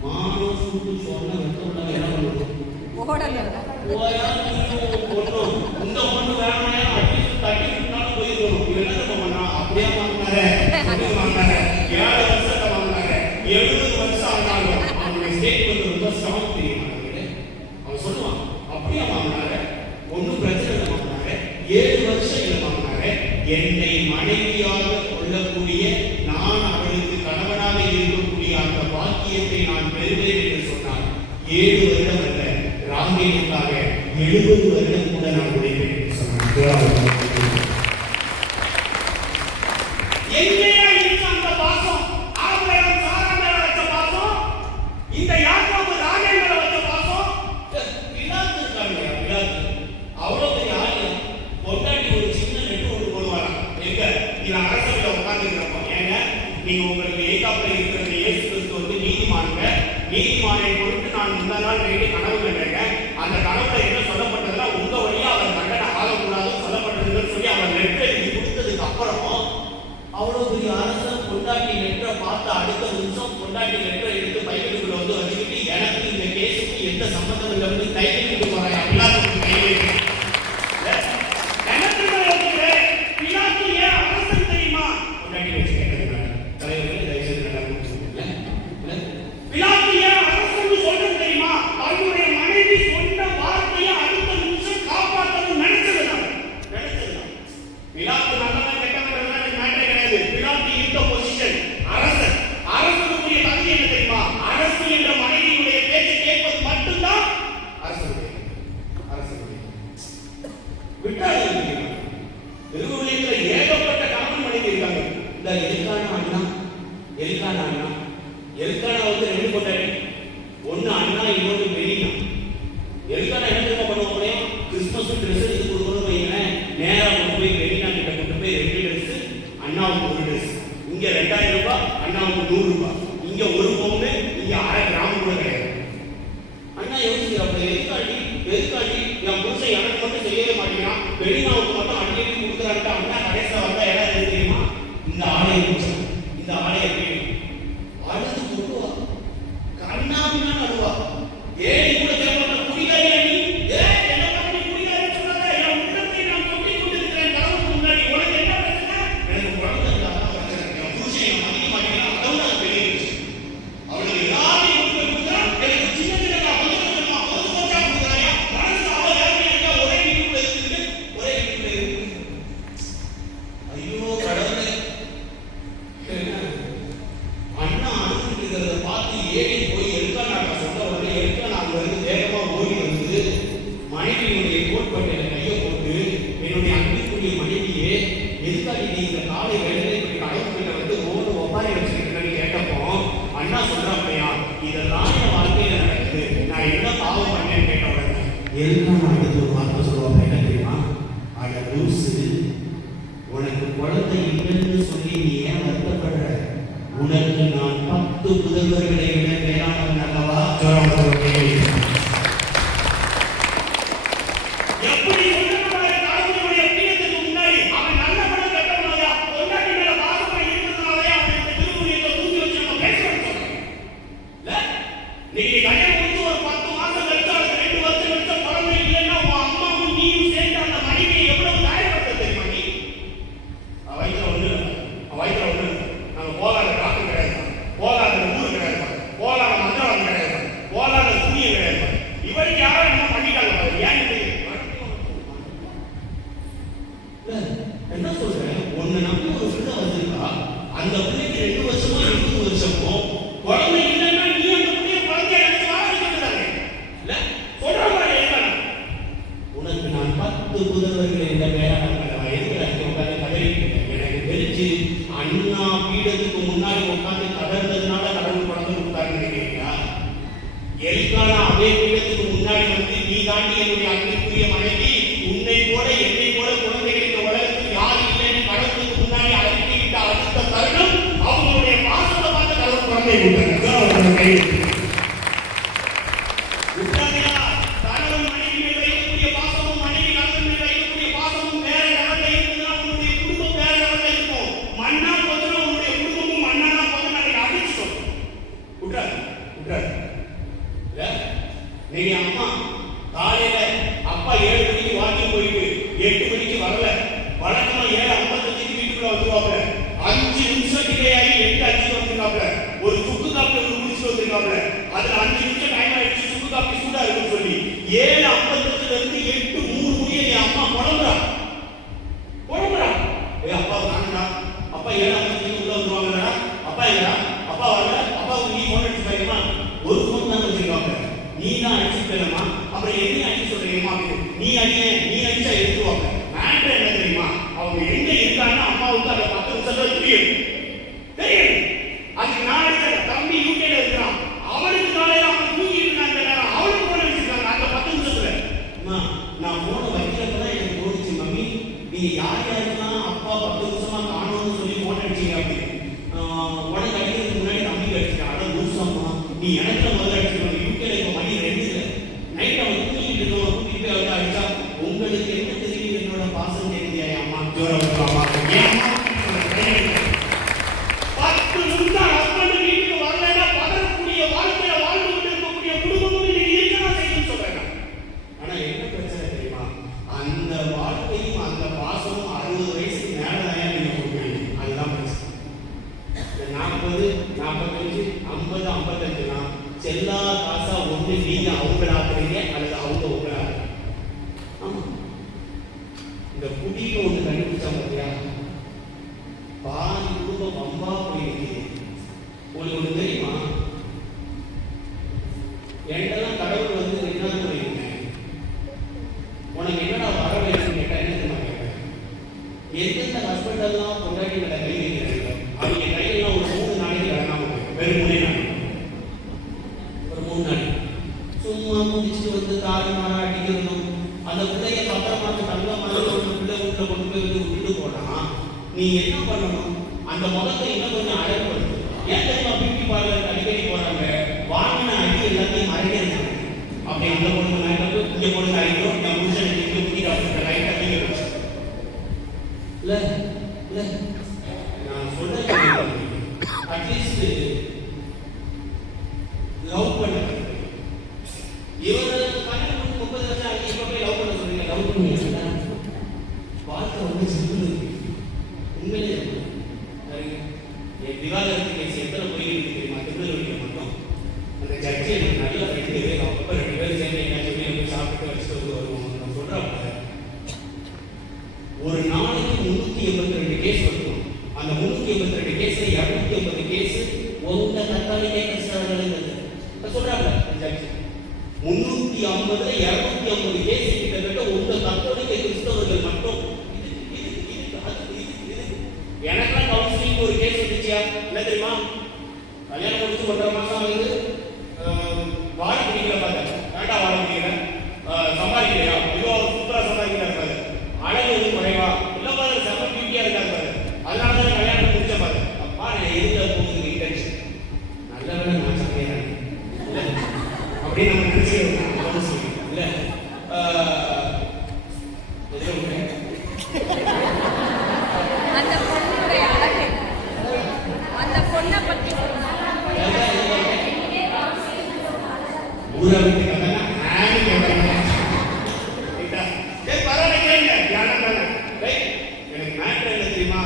மானம் சூட்டு சொன்ன வெட்டோட என்ன பண்ணுவோம்? இந்த பொண்ணு வேணும்னா அட்லீஸ்ட் தட்டி விட்டாலும் போயிருக்கணும். இது என்ன பண்ணா அப்படியே வாங்கினாரு 7 வருஷத்தை வாங்கினாரு. 70 வருஷம் ஆனாலும் அவனுடைய ஸ்டேட்மெண்ட் ரொம்ப ஸ்ட்ராங் தெரியுமா? அவன் சொல்லுவான் அப்படியே வாங்கினாரு, ஒன்னும் பிரச்சனை இல்லை வாங்கினாரு, 7 வருஷம் இல்லை வாங்கினாரு. என்னை மனைவியாக கொள்ளக்கூடிய நான் அவளுக்கு கணவனாக இருக்கக்கூடிய அந்த பாக்கியத்தை நான் பெறுவேன் என்று சொன்னார். 7 வருடம் அல்ல, ராகேலுக்காக 70 வருடம் கூட நான் உழைப்பேன் என்று சொன்னார். எங்கேயா இருக்கு அந்த பாசம்? ஆபிரகாம் சாரா மேல வச்ச பாசம், இந்த யாக்கோபு ராகேல் மேல வச்ச பாசம். பிலாத்து இருக்காங்க, பிலாத்து அவ்வளவு பெரிய ஆளு. பொண்டாட்டி ஒரு சின்ன நெட்டு ஒன்று போடுவாராம். எங்க நீங்க அரசவையில உட்கார்ந்துருக்கிறப்போ, ஏங்க நீங்க உங்களுக்கு ஏகாப்புல இருக்கிற இயேசு கிறிஸ்து வந்து நீதிமானை பொறுத்து நான் முந்தா நாள் நைட்டு கனவு கண்டேன். அந்த கனவுல என்ன சொல்லப்பட்டதுன்னா உங்க வழியா அவர் தண்டனை ஆகக்கூடாது சொல்லப்பட்டதுன்னு சொல்லி அவர் நெட் எழுதி கொடுத்ததுக்கு அப்புறமும் அவ்வளவு பெரிய அரசன் பொண்டாட்டி லெட்டரை பார்த்து அடுத்த நிமிஷம் பொண்டாட்டி லெட்டரை எடுத்து பைக்கெட்டுக்குள்ள வந்து வச்சுக்கிட்டு எனக்கு இந்த கேஸுக்கு எந்த சம்பந்தம் இல்லை கை கட்டிட்டு போறேன் அப்படிலாம் எனக்கு பிலாத்து ஏன் அரசன் தெரியுமா? பொண்டாட்டி வச்சு கேட்டதுனால தலைவர்கள் தயவுசெய்து நல்லா புரிஞ்சுக்கோங்க. பிலாத்து ஏன் அரசன் சொல்றது தெரியுமா? அவருடைய மனைவி சொன்ன வார்த்தையை அடுத்த நிமிஷம் காப்பாற்றணும் நினைச்சதுனால. பிலாத்து நல்லவன் கெட்டவன் மேட்டரே கிடையாது. பிலாத்து இருந்த பொசிஷன் அரசன். அரசனுடைய தகுதி என்ன தெரியுமா? அரசு என்ற மனைவியுடைய பேச்சை கேட்பது மட்டும்தான் அரசனுடைய விட்டாது. திருவுலகில ஏகப்பட்ட கணவன் மனைவி இருக்காங்க. இந்த எல்கானா வந்து ரெண்டு கொண்டாடி, ஒன்னு அண்ணா இன்னொன்று பெரியண்ணா. எல்கானா என்ன தெரியுமா பண்ணுவாங்க? கிறிஸ்துமஸ் ட்ரெஸ் எடுத்து கொடுக்கணும் வைங்களேன், நேரா கொண்டு போய் பெரியண்ணா கிட்ட கொண்டு போய் 2 ட்ரெஸ், அண்ணாவுக்கு 1 ட்ரெஸ். இங்க 2000 ரூபாய், அண்ணாவுக்கு 100 ரூபாய். இங்க ஒரு பவுன், இங்க 1/2 கிராம் கூட கிடையாது. அண்ணா யோசிக்கிறாங்க, எதுக்காண்டி என் புருஷன் எனக்கு மட்டும் செய்யவே மாட்டேங்கிறான், பெரியண்ணாவுக்கு மட்டும் அடிக்கடி கொடுக்குறான்ட்டு. அண்ணா கடைசியில் வந்தா இடம் எது தெரியுமா? இந்த ஆலயம் பூசம், இந்த ஆலயம் வீடு அழுது கொண்டுவா, கண்ணாமின்னா அழுவா. ஏன் கூட சொல்ல குடிகாரியா நீ? என்ன பண்ணி குடிகாரி சொல்லாத, என் உள்ளத்தை நான் தொட்டி கொண்டிருக்கிறேன் கடவுளுக்கு முன்னாடி. உனக்கு என்ன பிரச்சனை? எனக்கு குழந்தை இல்லாத பிரச்சனை, என் புருஷன் என் மதிக்க மாட்டேங்கிறான், அதுவும் அது பெரிய விஷயம். அவளுக்கு எல்லாரையும் கொடுக்குறான், எனக்கு சின்ன சின்ன பொது போச்சா கொடுக்குறாயா? மனசு அவள் வேலையா இருக்கா? ஒரே வீட்டுக்குள்ள இருக்குது. ஐயோ கடவுளே, அண்ணா அனுப்பிட்டு இருக்கிறத பார்த்து ஏறி போய் எல்கானாட்ட சொன்ன உடனே எல்கானா அங்க இருந்து வேகமா ஓடி வந்து மனைவியினுடைய கோட்பட்டையில கையை போட்டு, என்னுடைய அன்பிற்குரிய மனைவியே, எதுக்காக நீ இந்த காலை வேலையை இப்படி கடவுள்கிட்ட வந்து ரோடு ஒப்பாரி வச்சிருக்கேன்னு கேட்டப்போ அண்ணா சொல்றாங்கய்யா, இதெல்லாம் என் வாழ்க்கையில நடக்குது, நான் என்ன பாவம் பண்ணேன்னு கேட்ட உடனே எல்கானா அடுத்து ஒரு வார்த்தை சொல்லுவாங்க, என்ன தெரியுமா? அட லூசு, உனக்கு குழந்தை இல்லைன்னு சொல்லி நீ ஏன் வருத்தப்படுற? உனக்கு நான் 10 புதல்வர்களை விட மேலானவன் அல்லவா? எப்படி கடவுளுடைய பீடத்துக்கு முன்னாடி அவன் நல்ல படம் கட்டவனாயா, பொண்டாட்டி மேல பாசமா இருக்கிறதுனாலயா அவன் இந்த திருமுறையை தூக்கி வச்சு நம்ம பேசுறோம் இல்ல? நீங்க கல்யாணம் முடிச்சு ஒரு 10 மாசம் கழிச்சு அது 2 வருஷம் கழிச்சு குழந்தை இல்லைன்னா உன் அம்மாவும் நீயும் சேர்ந்து அந்த மனைவியை எவ்வளவு காயப்படுத்த தெரியுமா? நீ வயிற்றுல ஒண்ணு நாங்க போகாத டாக்டர் கிடையாது, போகாத ஊர் கிடையாது, போகாத மந்திரம் கிடையாது, போகாத துணிய கிடையாது. இவருக்கு யாரோ என்ன பண்ணிட்டாங்க. ஏன் என்ன சொல்றேன்? ஒன்னு நம்பி ஒரு பிள்ளை வந்திருக்கா, அந்த பிள்ளைக்கு 2 வருஷமோ 20 வருஷமோ குழந்தை இல்லைன்னா நீ அந்த பிள்ளைய குழந்தைய எடுத்து வாங்கிக்கிறாங்க இல்ல? சொல்ற மாதிரி என்ன? உனக்கு நான் 10 புதல்வர்களை இந்த மேலான எதுக்கு உட்காந்து கதறிட்டு எனக்கு தெரிஞ்சு அண்ணா பீடத்துக்கு முன்னாடி உட்காந்து கதறதுனால கடவுள் குழந்தை கொடுத்தாருன்னு நினைக்கிறீங்களா? எல்கானா அதே பீடத்துக்கு முன்னாடி வந்து, நீ தாண்டி என்னுடைய அன்பிற்குரிய மனைவி, உன்னை போல என்னை போல குழந்தைகள் இந்த உலகத்தில் யார் இல்லைன்னு கடவுளுக்கு முன்னாடி அறிக்கையிட்ட அடுத்த தருணம் அவங்களுடைய பாசத்தை பார்த்து கடவுள் குழந்தை கொடுத்தாங்க. கணவன் மனைவி மேல் வைக்கக்கூடிய பாசமும் மனைவி கணவன் மேல் வைக்கக்கூடிய பாசமும் வேற லெவல்ல இருக்குதுன்னா உன்னுடைய குடும்பம் வேற லெவல்ல இருக்கும். மண்ணா போதுனா உன்னுடைய குடும்பமும் மண்ணானா போதும் அதை அடிச்சிடும். விட்டுறாரு நீங்க அம்மா காலையில அப்பா 7 மணிக்கு வாக்கிங் போயிட்டு 8 மணிக்கு வரல, வழக்கமா 7:55 வீட்டுக்குள்ள வந்துருவாப்ல, 5 நிமிஷம் டிலே ஆகி 8:05 வந்துருக்காப்ல, ஒரு சுக்கு காப்பி வந்து குடிச்சு வந்துருக்காப்ல, அதுல 5 நிமிஷம் டைம் ஆயிடுச்சு சுக்கு காப்பி சூடா இருக்குன்னு சொல்லி 7:55 இருந்து 8:03 முடிய என் அம்மா புலம்புறா. அப்பா காணுடா, அப்பா 7:55 உள்ள வந்துருவாங்கடா, அப்பா இல்லடா, அப்பா வரல, அப்பாவுக்கு நீ போன் அடிச்சு பாருமா, ஒரு போன் தான் வச்சிருக்காங்க, நீ தான் அடிச்சு போயிடமா, அப்புறம் என்ன அடிச்சு சொல்றீங்கம்மா அப்படின்னு நீ அடிச்சா எடுத்துவாங்க. மேட்ரு என்ன தெரியுமா? அவங்க எங்க இருக்காங்கன்னா அம்மாவுக்கு அந்த 10 நிமிஷத்துல தெரியும். அதுக்கு நான் அடிச்ச தம்பி யூகேல இருக்கிறான், அவனுக்கு காலையில அவன் தூங்கிட்டு இருக்காங்க, நேரம் அவனுக்கு போன வச்சிருக்காங்க அந்த 10 நிமிஷத்துல. நான் போன வைக்கிறப்பதான் எனக்கு தோணுச்சு, மம்மி நீங்க யாருக்கெல்லாம் அப்பா 10 நிமிஷமா காணணும்னு சொல்லி போன் அடிச்சீங்க அப்படின்னு. உனக்கு அடிக்கிறதுக்கு முன்னாடி தம்பி அடிச்சிருக்கேன், அதான் லூசாமா நீ எனக்கு முதல்ல அடிச்சிருக்கணும். யூகேல இப்ப மணி 2 நைட் அவன் தூங்கிட்டு இருக்கவங்க கூட்டிட்டு போய் வந்து அடிச்சா உங்களுக்கு என்ன தெரியும் என்னோட பாசம் தெரியா? அம்மா ஜோரம் அம்மா செல்லா காசா ஒண்ணு நீங்க அவங்களாக்குறீங்க அல்லது அவங்க உங்களாக்குறீங்க. ஆமா, இந்த குடின்னு ஒண்ணு கண்டுபிடிச்சா பார்த்தியா, பாதி குடும்பம் வம்பா போயிருக்கு. உங்களுக்கு ஒண்ணு தெரியுமா, என்கிட்டலாம் கடவுள் வந்து என்ன சொல்லியிருக்கேன், உனக்கு என்னடா வர வேணும்னு கேட்டா என்ன தெரியுமா கேட்பேன், எந்தெந்த ஹஸ்பண்ட் எல்லாம் பொண்டாட்டி மேல கை வைக்கிறாங்க அவங்க கையெல்லாம் ஒரு 3 நாளைக்கு கடனாம போயிடும். வெறும் 3 நாள், ஒரு 3 நாள் சும்மா முடிச்சுட்டு வந்து தாறு மாறா அடிக்கிறதும் அந்த பிள்ளைய பத்திரமாக்கு தங்க மாதிரி ஒரு பிள்ளை வீட்டில் கொண்டு போய் வந்து விட்டு போனா நீ என்ன பண்ணணும், அந்த முகத்தை இன்னும் கொஞ்சம் அழகுபடுத்து. ஏன் தெரியுமா பியூட்டி பார்லர் அடிக்கடி போறாங்க, வாங்கின அடி எல்லாத்தையும் மறைக்கிறாங்க. அப்படி அந்த பொண்ணு மேக்கப் இங்க பொண்ணு அடிக்கிறோம், நான் புருஷன் இங்கே ஊட்டி டாக்டர் லைட் அடிக்க வச்சு இல்ல இல்ல நான் சொல்றேன், அட்லீஸ்ட் லவ் பண்ண இவங்க கல்யாணம் 30 வருஷம் ஆகி இப்ப போய் லவ் பண்ண சொல்றீங்க. லவ் பண்ணுவீங்க, பார்க்க வந்து சிம்பிள் உண்மையிலே என் விவாதத்துக்கு கேஸ் எத்தனை போயிருக்கு தெரியுமா, திருநெல்வேலியில் மட்டும் அந்த ஜட்ஜி எனக்கு நல்லா 2 பேர் அப்பப்போ 2 பேர் சேர்ந்து என்ன சொல்லி போய் சாப்பிட்டு வச்சுட்டு வந்து வருவோம். நான் சொல்றாங்க ஒரு நாளைக்கு 382 கேஸ் வருவோம். அந்த 382 கேஸ்ல 250 கேஸ் உங்க தக்காளி கேட்க சொல்றாங்க ஜட்ஜி. 350ல 250 கேஸ் கிட்டத்தட்ட உங்க கத்தோலிக்க கிறிஸ்தவர்கள் மட்டும். எனக்கெல்லாம் கவுன்சிலிங் ஒரு கேஸ் வந்துச்சியா என்ன தெரியுமா, கல்யாணம் முடிச்சு 1.5 மாசம் ஆகுது, வாழ பிடிக்கல பாரு, வேண்டாம் வாழ பிடிக்கிறேன், சம்பாதிக்கலையா, இதோ சூப்பரா சம்பாதிக்கிறாரு பாரு, அழகு எதுவும் குறைவா இல்ல பாரு, செம்ம பியூட்டியா இருக்காரு பாரு, அதனாலதான் கல்யாணம் முடிச்ச பாரு. அப்பா நான் எதுல போகுது இன்டென்ஷன் நல்ல வேலை நான் சமைக்கிறேன் இல்ல அப்படின்னு நம்ம நினைச்சுக்கிறோம் இல்ல. அந்த பொண்ணுடைய அழகு, அந்த பொண்ணை பற்றி ஊரை விட்டு கதனா ஆனி கேட்கறாங்க. பரவாயில்ல கேளுங்க, தியானம் தானே. எனக்கு மேட்டர் என்ன தெரியுமா,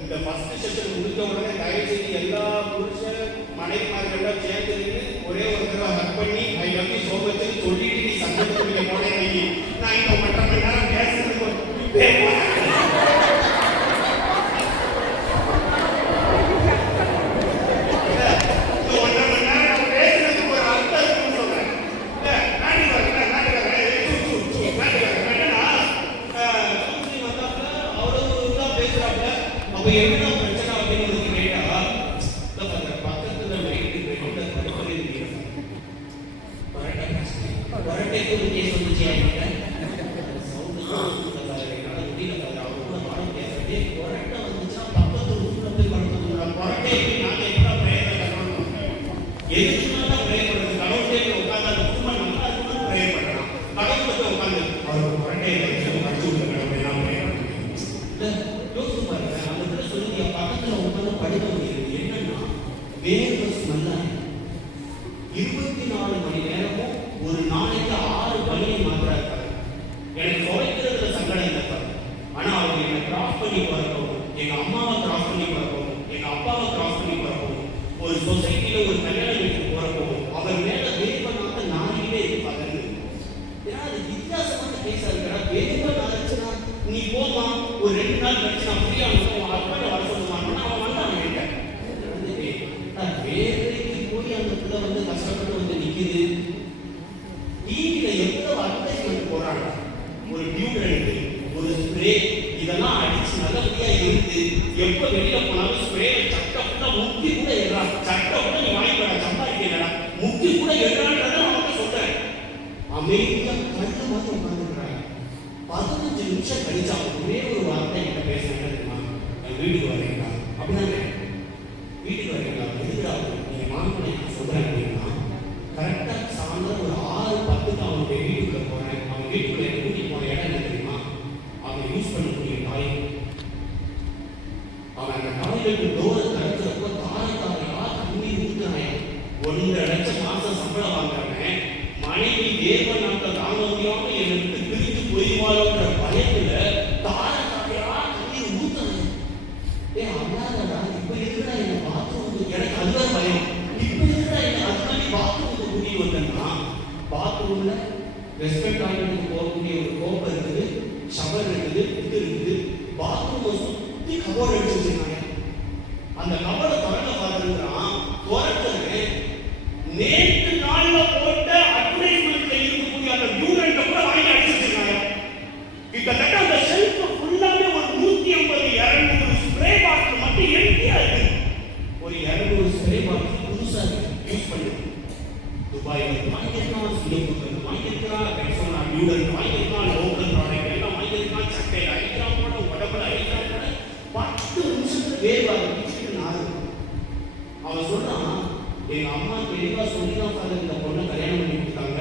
இந்த ஃபர்ஸ்ட் செஷன் முடித்த உடனே தயவு செய்து எல்லா புருஷன் மனைவிமார்கள்லாம் சேர்ந்து ஒரே ஒரு தடவை ஹக் பண்ணி I love you so much சொல்லிட்டு நீ சந்தோஷத்துக்கு போனேன். நான் இந்த 1.5 மணி நேரம் பேசுறதுக்கு என்ன பிரச்சனை அப்படின்னு கேட்டா, பக்கத்துல வரட்டைக்கு ஒரு கேஸ் வந்துச்சு வரட்டை வந்துச்சுன்னா பக்கத்து ஊர்ல போய் படுத்துறாங்க. வரட்டைக்கு நாங்க எப்படா பிரயத்தனம் எதுக்குதான் பிரயப்படுறது, கடவுள் உட்காந்து அந்த குடும்பம் நல்லா இருக்கணும் பிரயப்படுறோம். கடவுள் பத்தி உட்காந்து அவருக்கு வரட்டையை படிச்சு விட்ட கடவுள் எல்லாம் பிரயப்படுறது யோசிச்சு பாருங்க. அந்த சொல்லி பக்கத்துல உட்காந்து படிக்க முடியாது. என்னன்னா வேர்வை ஸ்மெல்லா 24 மணி நேரமும் ஒரு நாளைக்கு 6 பணியை மாத்திராரு. எனக்கு குறைக்கிறதுல சங்கடம் இல்லை, ஆனா அவங்க என்னை கிராஸ் பண்ணி போறப்பவும், எங்க அம்மாவை கிராஸ் பண்ணி போறப்பவும், எங்க அப்பாவை கிராஸ் பண்ணி போறப்பவும், ஒரு சொசைட்டில ஒரு கல்யாண வீட்டுக்கு போறப்பவும் அவர் மேல வேர்வனாக நாளையிலே இருப்பாங்க. ஏன்னா அது வித்தியாசமான கேஸா இருக்கிறா. வேர்வை நாளைச்சுன்னா நீ போமா ஒரு 2 நாள் கழிச்சு நான் ஃப்ரீயா இருக்கும் ஹஸ்பண்டை வர சொல்லுவாங்கன்னா அவன் வந்தான் என்கிட்ட. வேர்வைக்கு போய் அந்த பிள்ளை வந்து கஷ்டப்பட்டு வந்து நிக்குது. டிவியில எவ்வளவு அட்வர்டைஸ்மெண்ட் போறாங்க, ஒரு டியூட்ரண்ட், ஒரு ஸ்ப்ரே, இதெல்லாம் அடிச்சு நல்லபடியா இருந்து எப்ப வெளியில போனாலும் ஸ்ப்ரே சட்டை முக்கி கூட எடுறா, சட்டை கூட நீ வாங்கிக்கடா, சம்பாதிக்கலடா, முக்கி கூட எடுறான்றத அவங்க சொல்றேன். அமைதியா கண்ணு மாதிரி உட்காந்துக்கிறாங்க. 15 நிமிஷம் கழிச்சு அவங்க ஒரே ஒரு வார்த்தை என்கிட்ட பேசுறாங்க தெரியுமா, என் வீட்டுக்கு வரீங்களா அப்படின்னா, வீட்டுக்கு வரீங்களா எதுக்குடா நீங்க மாமனை சொல்றேன் அப்படின்னா, கரெக்டா சாயந்தரம் ஒரு 6:10 அவனுடைய வீட்டுக்குள்ள போறேன். அவன் வீட்டுக்குள்ள கூட்டி போன இடம் என்ன தெரியுமா, அவன் யூஸ் பண்ணக்கூடிய டாய்லெட். அவன் அந்த டாய்லெட் டோரை திறக்கிறப்போ தாரையா தண்ணி ஊத்துறான். 1.5 லட்சம் மாசம் சம்பளம் வாங்குறவன் மனைவி வேர்வை நாட்கள் தாங்க முடியாம என்னை விட்டு பிரித்து போய்வாளோன்ற பயத்துல தாரையா தண்ணி ஊத்துறான். அண்ணாடா இப்ப இருக்கிறா என்ன பாத்ரூம், எனக்கு அதுதான் பயம். இப்ப இருக்கிறா என்ன அது பாத்ரூம்ல ரெஸ்பெக்ட் டாய்லெட்டுக்கு போகக்கூடிய ஒரு கோப்பை இருக்குது, ஷவர் இருக்குது, இது இருக்குது. பாத்ரூம் சுத்தி கபோர்டு அடிச்சு வச்சிருக்காங்க. அந்த கபோர்டை திறக்க பார்த்துருக்கான். திறக்கவே நேற்று நாள்ல போட்ட அட்வர்டைஸ்மெண்ட்ல இருக்கக்கூடிய அந்த டியூரண்ட்டை கூட வாங்கி அடிச்சு வச்சிருக்காங்க. கிட்டத்தட்ட அந்த ஷெல்ஃப் ஃபுல்லாவே ஒரு 150 200 ஸ்ப்ரே பாட்டில் மட்டும் எம்டியா இருக்கு. ஒரு 200 ஸ்ப்ரே பாட்டில் புதுசா யூஸ் பண்ணி துபாயில வாங்கியிருக்கான், சிங்கப்பூர்ல வாங்கியிருக்கான், பெட்ரோல் டியூரண்ட் வாங்கியிருக்கான், லோக்கல் ப்ராடக்ட் எல்லாம் வாங்கியிருக்கான், சட்டையில அடிக்கிறான் கூட, உடம்புல அடிக்கிறான் கூட. 10 நிமிஷத்துல வேர்வாங்க கிச்சனுக்கு நாரு. அவன் சொல்றான், எங்க அம்மா தெளிவா சொல்லிதான் ஃபாதர் இந்த பொண்ணை கல்யாணம் பண்ணி கொடுத்தாங்க.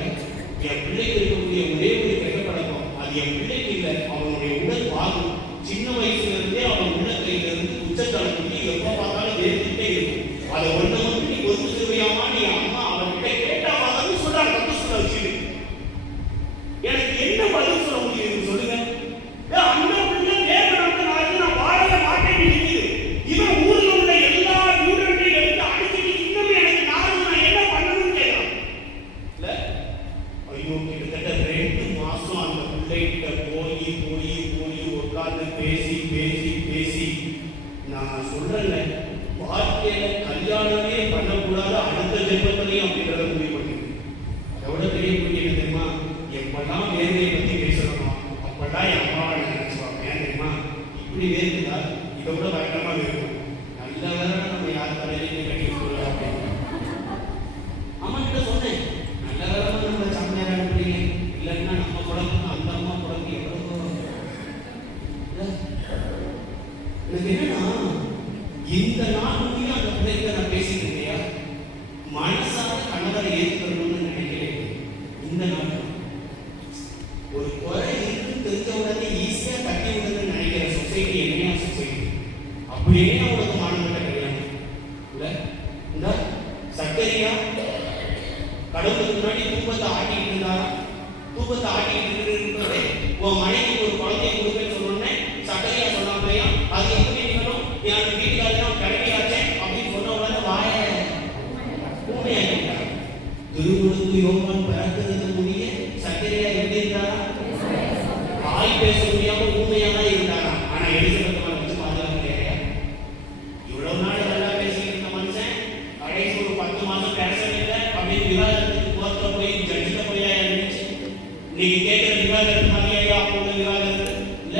என் பிள்ளைக்கு இருக்கக்கூடிய ஒரே ஒரு கெட்ட பழக்கம், அது என் பிள்ளைக்கு இல்லை, அவனுடைய உடல் வாகும். சின்ன வயசுல இருந்தே அவன் உள்ளக்கையில இருந்து உச்சத்தளத்துக்கு எப்ப பார்த்தாலும் வேர்த்துட்டே இருக்கும். அதை ஒண்ணு மட்டும் நீ ஒத்து சிறுவையாமா நீ அம்மா அவன்கிட்ட கேட்டா வாங்கன்னு சொல்றாங்க. தப்பு சொல்ல வச்சுது. எனக்கு என்ன பதில் சொல்ல முடியும் சொல்லுங்க? அந்த பிள்ளை தேவனுக்கு நான் வாழ மாட்டேன்னு நிற்குது. இவன் ஊர்ல உள்ள எல்லா டியூரண்ட்டையும் எடுத்து அடிச்சுட்டு இன்னும் எனக்கு நான் என்ன பண்ணணும்னு கேட்கறான். இல்ல ஐயோ, கிட்டத்தட்ட 2 மாசம் அந்த பிள்ளைகிட்ட போய் உட்கார்ந்து பேசி நான் சொல்றேன்ல, வாழ்க்கையில கல்யாணமே பண்ணக்கூடாது அடுத்த ஜென்மத்திலையும் அப்படின்றத முடிவு பண்ணிருக்கு. எவ்வளவு பெரிய புண்ணியம் தெரியுமா? எப்பெல்லாம் வேர்வையை பத்தி பேசணுமோ அப்பெல்லாம் என் அம்மாவை நினைச்சுவாங்க. ஏன் தெரியுமா? இப்படி வேர்க்குதா இதை விட பயங்கரமா வேர்க்கும். நல்ல வேலை நம்ம யார் தலையிலையும் கட்டி சொல்லலாம் அப்படின்னு அம்மா கிட்ட சொன்னேன். நல்ல வேலை நம்ம சாமியார் அனுப்புறீங்க, இல்லைன்னா நம்ம குழந்தை அந்த அம்மா குழந்தை எவ்வளவு எனக்கு என்னன்னா, இந்த நாள் முடியும் அந்த பிள்ளைங்க நான் பேசிட்டு இருக்கையா மனசார கணவரை ஏற்றுக்கணும்னு நினைக்கிறேன். இந்த நாள் ஒரு குறை இருக்கு தெரிஞ்ச உடனே ஈஸியா தட்டி விடுன்னு நினைக்கிற சொசைட்டி என்னையா சொசைட்டி? அப்படியே அவனுக்கு மாணவர்கிட்ட கிடையாது. இல்ல இந்த சக்கரியா கடவுளுக்கு முன்னாடி தூபத்தை ஆட்டிட்டு இருந்தாரா? தூபத்தை ஆட்டிட்டு இருக்கிறதே உன் மனைவிக்கு ஒரு குழந்தைய கொடுப்பேன்னு சொன்னோடனே சக்கரியா சொன்னாங்களையா அது எப்படி இருக்கணும்? என் வீட்டுக்காரன் கிடைக்காச்சேன் அப்படின்னு சொன்ன உடனே வாய ஊமையாக்கிட்டார். திருவுழுக்கு யோகான் பிறக்கிறது முடிய சக்கரியா எப்படி இருந்தாரா? வாய் பேச முடியாம ஊமையா தான் இருந்தாரா? ஆனா எலிசபெத் வச்சு பாதுகாக்கலையா? இவ்வளவு நாள் நல்லா பேசிட்டு இருந்த மனுஷன் கடைசி ஒரு 10 மாசம் பேசவே இல்லை அப்படின்னு விவாதத்துக்கு கோர்ட்ல போய் ஜட்ஜிட்ட போய் இருந்துச்சு. நீங்க கேட்கிற விவாதத்துக்கு மாதிரியா அவங்க விவாதத்து இல்ல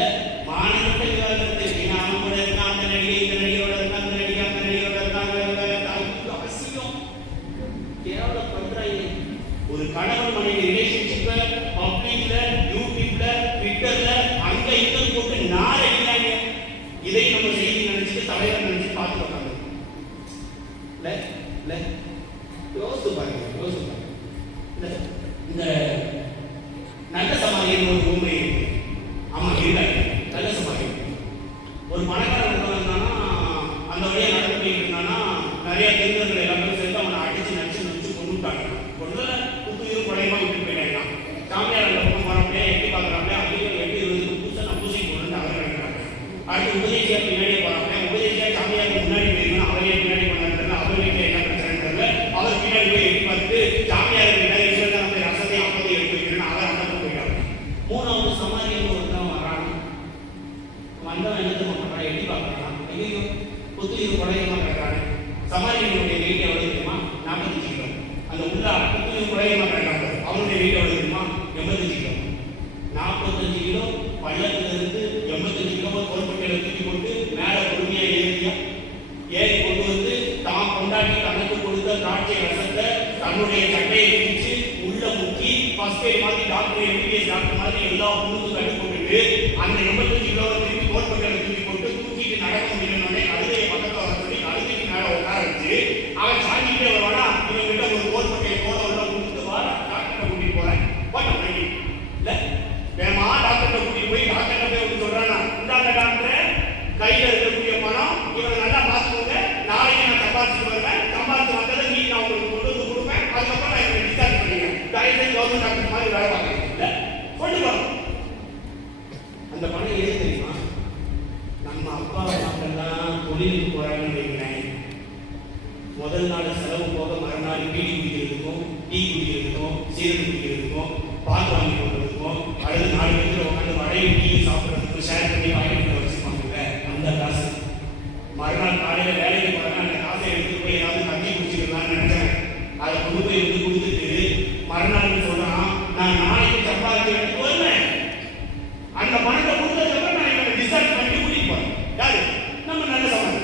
மாநிலத்தை விவாதத்து. நீங்க அவன் கூட இருக்கா, அந்த நடிகை இந்த நடிகையோட இருக்கா, அந்த நடிகை அந்த நடிகையோட இருக்காங்க. அவசியம் கேவலப்படுறாங்க. ஒரு கணவன் மனைவி ரிலேஷன்ஷிப்பை பப்ளிக்ல, யூடியூப்ல, ட்விட்டர்ல அங்க இங்க போட்டு நார் அடிக்கிறாங்க. இதை நம்ம செய்தி நினைச்சிட்டு தலைவர் நினைச்சு பார்த்து வராங்க. யோசிச்சு பாருங்க. இந்த நல்ல சமாளியின் ஒரு உண்மை இருக்கு. ஆமா இருக்காங்க. நல்ல சமாளியின் ஒரு பணக்காரன் இருந்தானா அந்த வழியா நடந்து போயிட்டு இருந்தானா நிறைய தெரிந்தவர்கள் எல்லாமே சேர்ந்து அவனை அடிச்சு நடிச்சு கொண்டுட்டாங்க. கொண்டு புத்துயிரும் குறையமா விட்டு போயிட்டாங்க. சாமியார் அந்த பக்கம் வரப்பே எட்டி பார்க்குறாங்க. அப்படியே எட்டி புதுசாக நான் பூசி கொண்டு அவர் நினைக்கிறாங்க. அடுத்து உபதேசியா பின்னாடியே போறாங்க. உபதேசியா சாமியாருக்கு முன்னாடி போயிருந்தா அவரே பின்னாடி பண்ணாரு. அவர் வீட்டில் என்ன பிரச்சனை அவர் பின்னாடி போய் எட்டி பார்த்துட்டு சாமியார் பின்னாடி நம்ம ரசத்தை அப்பதை எடுத்து வைக்கிறேன்னு அவர் அடக்க போயிட்டாங்க. 3வது சமாதியில் ஒருத்தன் வராங்க. வந்தவன் என்ன பண்றான்? எட்டி பார்க்கறான். ஐயோ புத்துயிர் குறையமா கிடக்காரு. சமாதியினுடைய வெயிட் எவ்வளவு தெரியுமா? 45 கிலோ. அந்த உள்ள புத்துயிர் குறையமா கிடக்காரு. அவருடைய வெயிட் எவ்வளவு தெரியுமா? 85 கிலோ. 45 கிலோ பள்ளத்துல இருந்து 85 கிலோ தோல்பட்டையில தூக்கி போட்டு மேல பொறுமையா ஏறி கொண்டு வந்து தான் கொண்டாடி தனக்கு கொடுத்த திராட்சை ரசத்தை தன்னுடைய சட்டையை பிடிச்சு உள்ள முக்கி ஃபர்ஸ்ட் எய்ட் மாதிரி டாக்டர் எம்பிபிஎஸ் டாக்டர் மாதிரி எல்லா பொண்ணுக்கும் கட்டி போட்டுட்டு அந்த 85 கிலோவை திருப்பி தோல்பட்டையில தூக்கி போட்டு தூக்கிட்டு நடக்க முடியலன்னே கழுதையை பக்கத்தில் வர சொல்லி கழுதைக்கு மேல உட்கார வச்சு அவன் சாஞ்சிக்கிட்டே வருவானா இவங்கிட்ட ஒரு தோல்பட்டையை போட உள்ள கொடுத்துட்டு வா டாக்டரை கூட்டிட்டு போறேன் இல்ல வேமா டாக்டரை கூட்டிட்டு போய் டாக்டர் போய் சொல்றானா இந்தாங்க டாக்டர் கையில இருக்கக்கூடிய பணம் இவனை நல்லா பார்த்துக்கோங்க. நாளைக்கு நான் சம்பாதிச்சு வருவேன். சம்பாதிச்சு வந்ததை நீ நான் உங்களுக்கு கொண்டு வந்து கொடுப்பேன். அதுக்கப்புறம் நான் இவனை டிஸ்சார்ஜ் பண்ணிக்கிறேன். டைரக்ட் கவர்மெண்ட் டாக்டர் மாதிரி வேலை பார்க்குறேன். இல்ல சொல்லுங்க. அந்த பணம் எது தெரியுமா? நம்ம அப்பா மக்கள்லாம் தொழிலுக்கு போறாங்கன்னு வைக்கிறேன். முதல் நாள் செலவு போக மறுநாள் பீடி குடிக்கிறதுக்கும் டீ குடிக்கிறதுக்கும் சீரகம் குடிக்கிறதுக்கும் பால் வாங்கி கொடுக்குறதுக்கும் அடுத்து 4 பேர் உட்காந்து வடையும் டீ சாப்பிட்றதுக்கும் ஷேர் பண்ணி வாங்கிட்டு வச்சுப்பாங்க. அந்த காசு மறுநாள் காலையில் வேலைக்கு போறாங்க. அந்த காசை எடுத்துட்டு போய் ஏதாவது கஞ்சி குடிச்சிக்கலாம்னு நினைச்சேன். அதை கொண்டு போய் வந்து கொடுத்துட்டு மறுநாள் சொல்றான், நான் நாளைக்கு சம்பாதிச்சு எடுத்து வருவேன். அந்த பணத்தை கொடுத்ததுக்கு நான் இவனை டிசைட் பண்ணி கூட்டிட்டு போறேன். யாரு? நம்ம நல்ல சமாளி,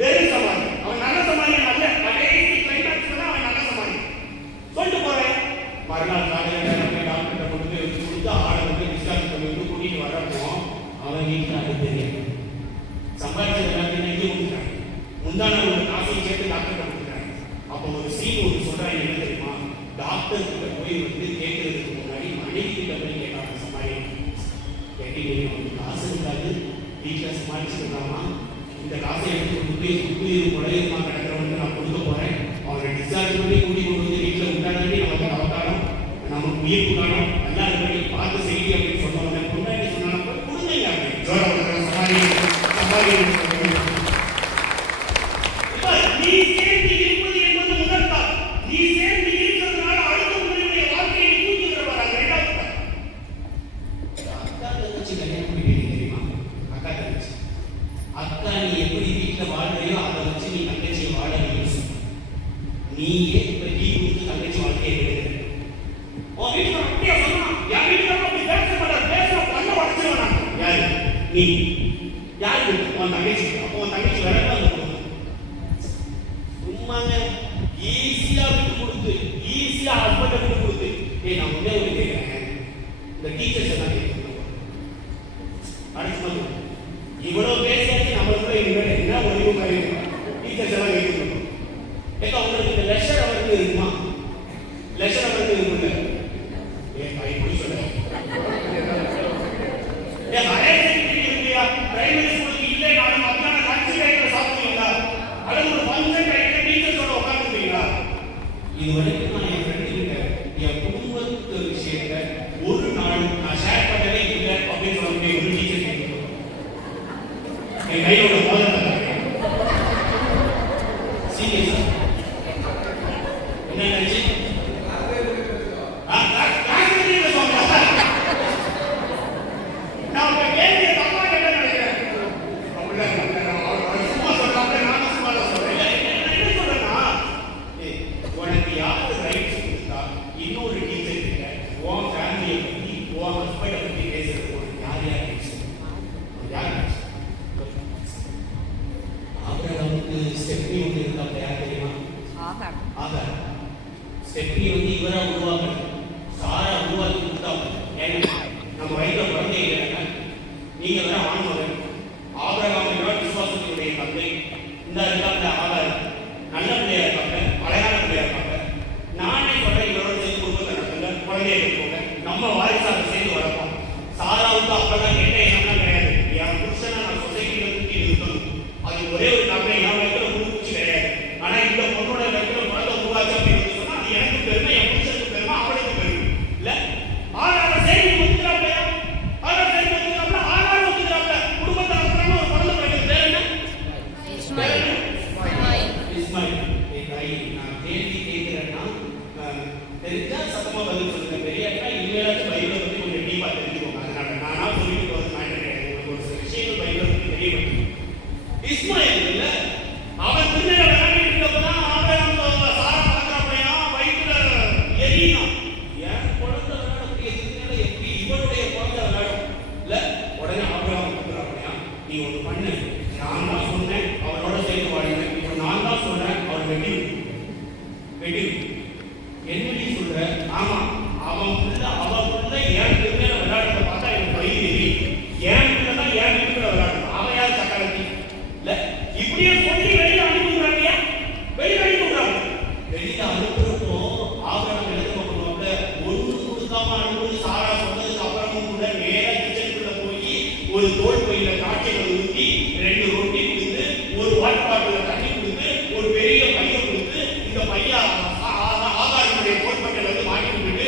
வெறும் சமாளி. அவன் நல்ல சமாளி அல்ல, கடைசி கிளைமேக்ஸ் அவன் நல்ல சமாளி சொல்லிட்டு போறேன். மறுநாள் காலையில் போய் டாக்டர்கிட்ட கொண்டு போய் வச்சு கொடுத்து ஆளை வந்து டிஸ்சார்ஜ் பண்ணி வந்து கூட்டிட்டு வரப்போ அவன் வீட்டில் அது தெரியும். சம்பாதிச்சது எல்லாத்தையும் நெஞ்சு கொடுத்துட்டாங்க. முந்தான ஒரு காசையும் சேர்த்து டாக்டர் கொடுத்துட்டாங்க. அப்போ ஒரு சீன் ஒரு சொல்றாங்க, என்ன தெரியுமா? டாக்டர் கிட்ட போய் வந்து கேட்கறதுக்கு முன்னாடி மனைவி கிட்ட போய் கேட்டாங்க. சமாளி கேட்டீங்க, காசு இருக்காது, வீட்டில் சமாளிச்சுருக்காமா, இந்த காசை எடுத்து கொண்டு போய் சுற்றுயிர் உலகமா கிடக்கிறவங்க நான் கொடுக்க போறேன். அவரை டிஸ்சார்ஜ் பண்ணி கூட்டி கொண்டு வந்து வீட்டில் விட்டாங்கன்னு நமக்கு அவதாரம், நமக்கு உயிர்ப்பு காலம் நல்லா பண்ணி பார்த்து செய்தி அப்படின்னு சொன்னவங்க முன்னாடி சொன்னாங்க கொடுங்க அப்படின்னு சமாளி சமாளி. நீ சேர்ந்து இருப்பது என்பது முதற்கால். நீ சேர்ந்து இருக்கிறதுனால அடுத்தவங்களுடைய வாழ்க்கையை தூக்கி வராங்க. இரண்டாவது அக்கா தங்கச்சி கல்யாணம் பண்ணிட்டு தெரியுமா? அக்கா தங்கச்சி, அக்கா நீ எப்படி வீட்டில் வாழ்றையோ அதை வச்சு நீ தங்கச்சியை வாழ யோசி. நீயே இப்ப டீ கொடுத்து தங்கச்சி வாழ்க்கையை எடுக்கிற. உன் வீட்டுல அப்படியே சொன்னா, என் வீட்டுல அப்படி பேச மாட்டார், பேச பண்ண உடச்சிருவான். யாரு? நீ யாரு? உன் தங்கச்சி. அப்போ உன் தங்கச்சி விளக்கம் சும்மாங்க ஈஸியா விட்டு கொடுத்து, ஈஸியா ஹஸ்பண்டை விட்டு கொடுத்து. நான் முன்னே ஒரு கேட்கிறேன், இந்த டீச்சர்ஸ் எல்லாம் கேட்கணும். அடுத்து இவ்வளவு பேசியாச்சு நம்மளுக்குள்ள இனிமேல் என்ன ஒளிவு மாதிரி டீச்சர்ஸ் எல்லாம் கேட்கணும். ஏன்னா உங்களுக்கு இந்த லெக்சர் அவருக்கு இருக்குமா? லெக்சர் அவருக்கு இருக்குல்ல? இப்படி சொல்ல பிரைமரி ஸ்கூலுக்கு இல்லை, நானும் மத்தியான லஞ்ச் டைம்ல சாப்பிடுவீங்களா? அல்லது ஒரு ஃபங்க்ஷன் டைம்ல டீச்சர்ஸோட உட்காந்துருப்பீங்களா? இது வரைக்கும் நான் என் ஃப்ரெண்டு கிட்ட என் குடும்பத்து விஷயத்தை ஒரு நாள் நான் ஷேர் பண்ணவே இல்லை அப்படின்னு சொல்லக்கூடிய ஒரு டீச்சர் என் கையோட மோதல் சீரியஸா என்ன நினைச்சு ஸ்டெப்னி ஒன்று இருக்காங்க. யார் தெரியுமா? ஆதார். ஸ்டெப்னி வந்து இவரா உருவாக்கணும், சாரா உருவாக்கி கொடுத்தாங்க. ஏன்னா நம்ம வயிற்றுல குழந்தை இல்லைங்க, நீங்க வேற ஆண்மகன். ஆபிரகாம் என்றால் விசுவாசத்தினுடைய தந்தை. இந்த இருக்காங்க ஆதார், நல்ல பிள்ளையா இருக்காங்க, அழகான பிள்ளையா இருக்காங்க. நானே சொல்றேன், இவரோட சேர்ந்து குடும்பத்தை நடத்துங்க, குழந்தைய எடுத்துக்கோங்க, நம்ம வாரிசாக சேர்ந்து வளர்ப்போம். சாராவுக்கு அப்பெல்லாம் கேட்ட எண்ணம்லாம் கிடையாது. என் புருஷனை நான் சொசைட்டியில தூக்கி நிறுத்தணும், அது ஒரே ஒரு காரணம், என் வயிற்றுல முழுக்குச்சி கிடையாது. ஆனா இந்த பொண்ணோட வயிற்றுல குழந்தை உருவாச்சு அப்படின்னு சொன்னா அது எனக்கு பெருமை, என் புருஷனுக்கு பெருமை, அவளுக்கு பெருமை இல்ல. ஆனாலும் சரி ஒத்துக்கிறாப்ல, ஆனாலும் சரி ஒத்துக்கிறாப்ல, ஆனாலும் ஒத்துக்கிறாப்ல. குடும்பத்தை நடத்துறாங்க, ஒரு குழந்தை பிறகு பேர் என்ன? இஸ்மாயில். நான் கேள்வி கேட்கிறேன்னா தெரிஞ்சா சத்தமா பதில் சொல்லுங்க. பெரியாக்கா இனிமேலாச்சும் பைபிளை பத்தி கொஞ்சம் டீப்பா தெரிஞ்சுக்கோங்க. அதனால நானா சொல்லிட்டு போறது மாட்டேன் கிடையாது. உங்களுக்கு ஒரு சில விஷயங்கள் பைபிளை பத்தி தெரிய மாட்டேங்குது. இஸ்மாயில் இல்ல, அவன் திருநெல்லை விளையாடிட்டு இருக்கப்பதான் ஆபிரகாம் சாரா பார்க்கறாப்பையா வயிற்றுல எரியும். ஏன் குழந்தை விளையாடக்கூடிய திருநெல்லை எப்படி இவனுடைய குழந்தை விளையாடும் இல்ல? உடனே ஆபிரகாம் பார்க்கறாப்பையா, நீ ஒண்ணு பண்ணு, நான் தான் சொன்னேன் அவனோட சேர்ந்து வாழுங்க, இப்போ நான் தான் சொல்றேன் அவன் வெட்டி என்னடி சொல்ற? ஆமா, அவன் புள்ள ஏன் திருநெல்லை விளையாடுறத பார்த்தா எனக்கு வயிறு எரி. ஏன் பிள்ளைதான் ஏன் வீட்டுல விளையாடும், அவன் யார் சக்கரத்தி இல்ல? இப்படியே சொல்லி வெளியில அனுப்புறாங்க, வெளியில அனுப்புறாங்க. வெளியில அனுப்புறப்போ ஆபிரகாம் எழுத பண்ணுவாங்க, ஒன்று கொடுக்காம அனுப்புறது. சாரா சொன்னதுக்கு அப்புறமும் கூட நேரா கிச்சனுக்குள்ள போய் ஒரு தோல் பையில காய்ச்சல் ஊற்றி 2 ரொட்டி கொடுத்து, ஒரு வாட்டர் பாட்டில தண்ணி கொடுத்து, ஒரு பெரிய பைய கொடுத்து, இந்த பையா ஆதாரனுடைய கோட்பட்டியல் வந்து வாங்கி கொடுத்துட்டு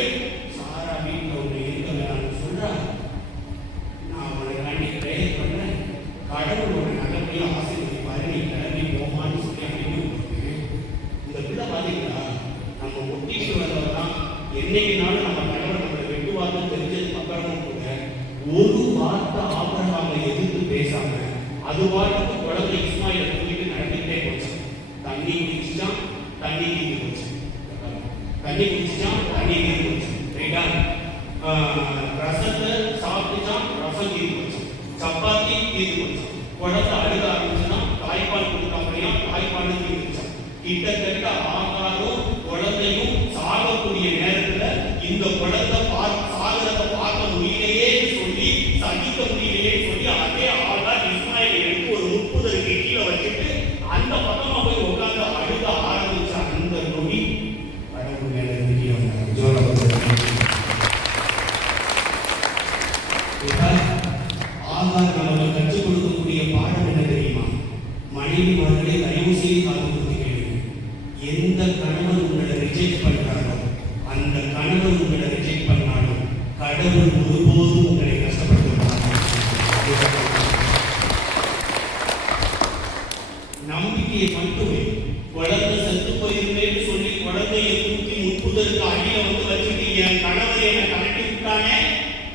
சாரா வீட்டில் ஒன்று இருக்க வேணாம்னு சொல்றாங்க. நான் உனக்கு வேண்டி பிரேயர் பண்றேன், கடவுள் ஒரு நல்லபடியா ஆசீர்வதிப்பாரு, நீ கிளம்பி போமான்னு சொல்லி அப்படின்னு இந்த பிள்ளை பாத்தீங்களா, நம்ம ஒட்டிட்டு வந்தவர்தான் என்னைக்குனாலும் நம்ம கடவுள் நம்மளை வார்த்தை தெரிஞ்சதுக்கு அப்புறமும் கூட ஒரு வார்த்தை ஆபிரகாமை எதிர்த்து பேசாம அது வார்த்தைக்கு குழந்தை இஸ்மாயிலை தூக்கிட்டு நடந்துகிட்டே போச்சு. தண்ணி குடிச்சுட்டான், தண்ணி தீர்ந்து போச்சு. தண்ணி குடிச்சுட்டான், தண்ணி தீர்ந்து போச்சு. ரைட்டா? ரசத்தை சாப்பிட்டுச்சான், ரசம் தீர்ந்து போச்சு. சப்பாத்தி தீர்ந்து போச்சு. குழந்தை அழுக ஆரம்பிச்சுன்னா தாய்ப்பால் கொடுக்காமலையா தாய்ப்பாலும் தீர்ந்துச்சான். கிட்டத்தட்ட ஆகாரம் குழந்தையும் சாகக்கூடிய நேரத்துல இந்த குழந்தை சாகிறத பார்க்க முடியலையே சொல்லி சகிக்க முடியலையே சொல்லி அதே ஆகார் இஸ்மாயிலை எடுத்து ஒரு 30 கீழே வச்சுட்டு அந்த பக்கமா போய் உட்கார்ந்து அழுக ஆரம்பிச்ச அந்த நொடி கடவுள் மேல நம்பிக்கை ஆகார் நமக்கு கற்றுக் கொடுக்கக்கூடிய பாடம் என்ன தெரியுமா? மனைவிமார்களை தயவு செய்து காத்து கேளுங்க. எந்த கணவன் உங்களை ரிஜெக்ட் பண்றாரோ அந்த கணவன் உங்களை ரிஜெக்ட் பண்ணாலும் கடவுள் ஒருபோதும் உங்களை கஷ்டப்படுத்துவார். நம்பிக்கையை மட்டுமே குழந்தை செத்து போயிருந்தேன்னு சொல்லி குழந்தையை தூக்கி முற்புதற்கு அடியில வந்து வச்சுட்டு என் கணவர் என்னை கலட்டி விட்டானே,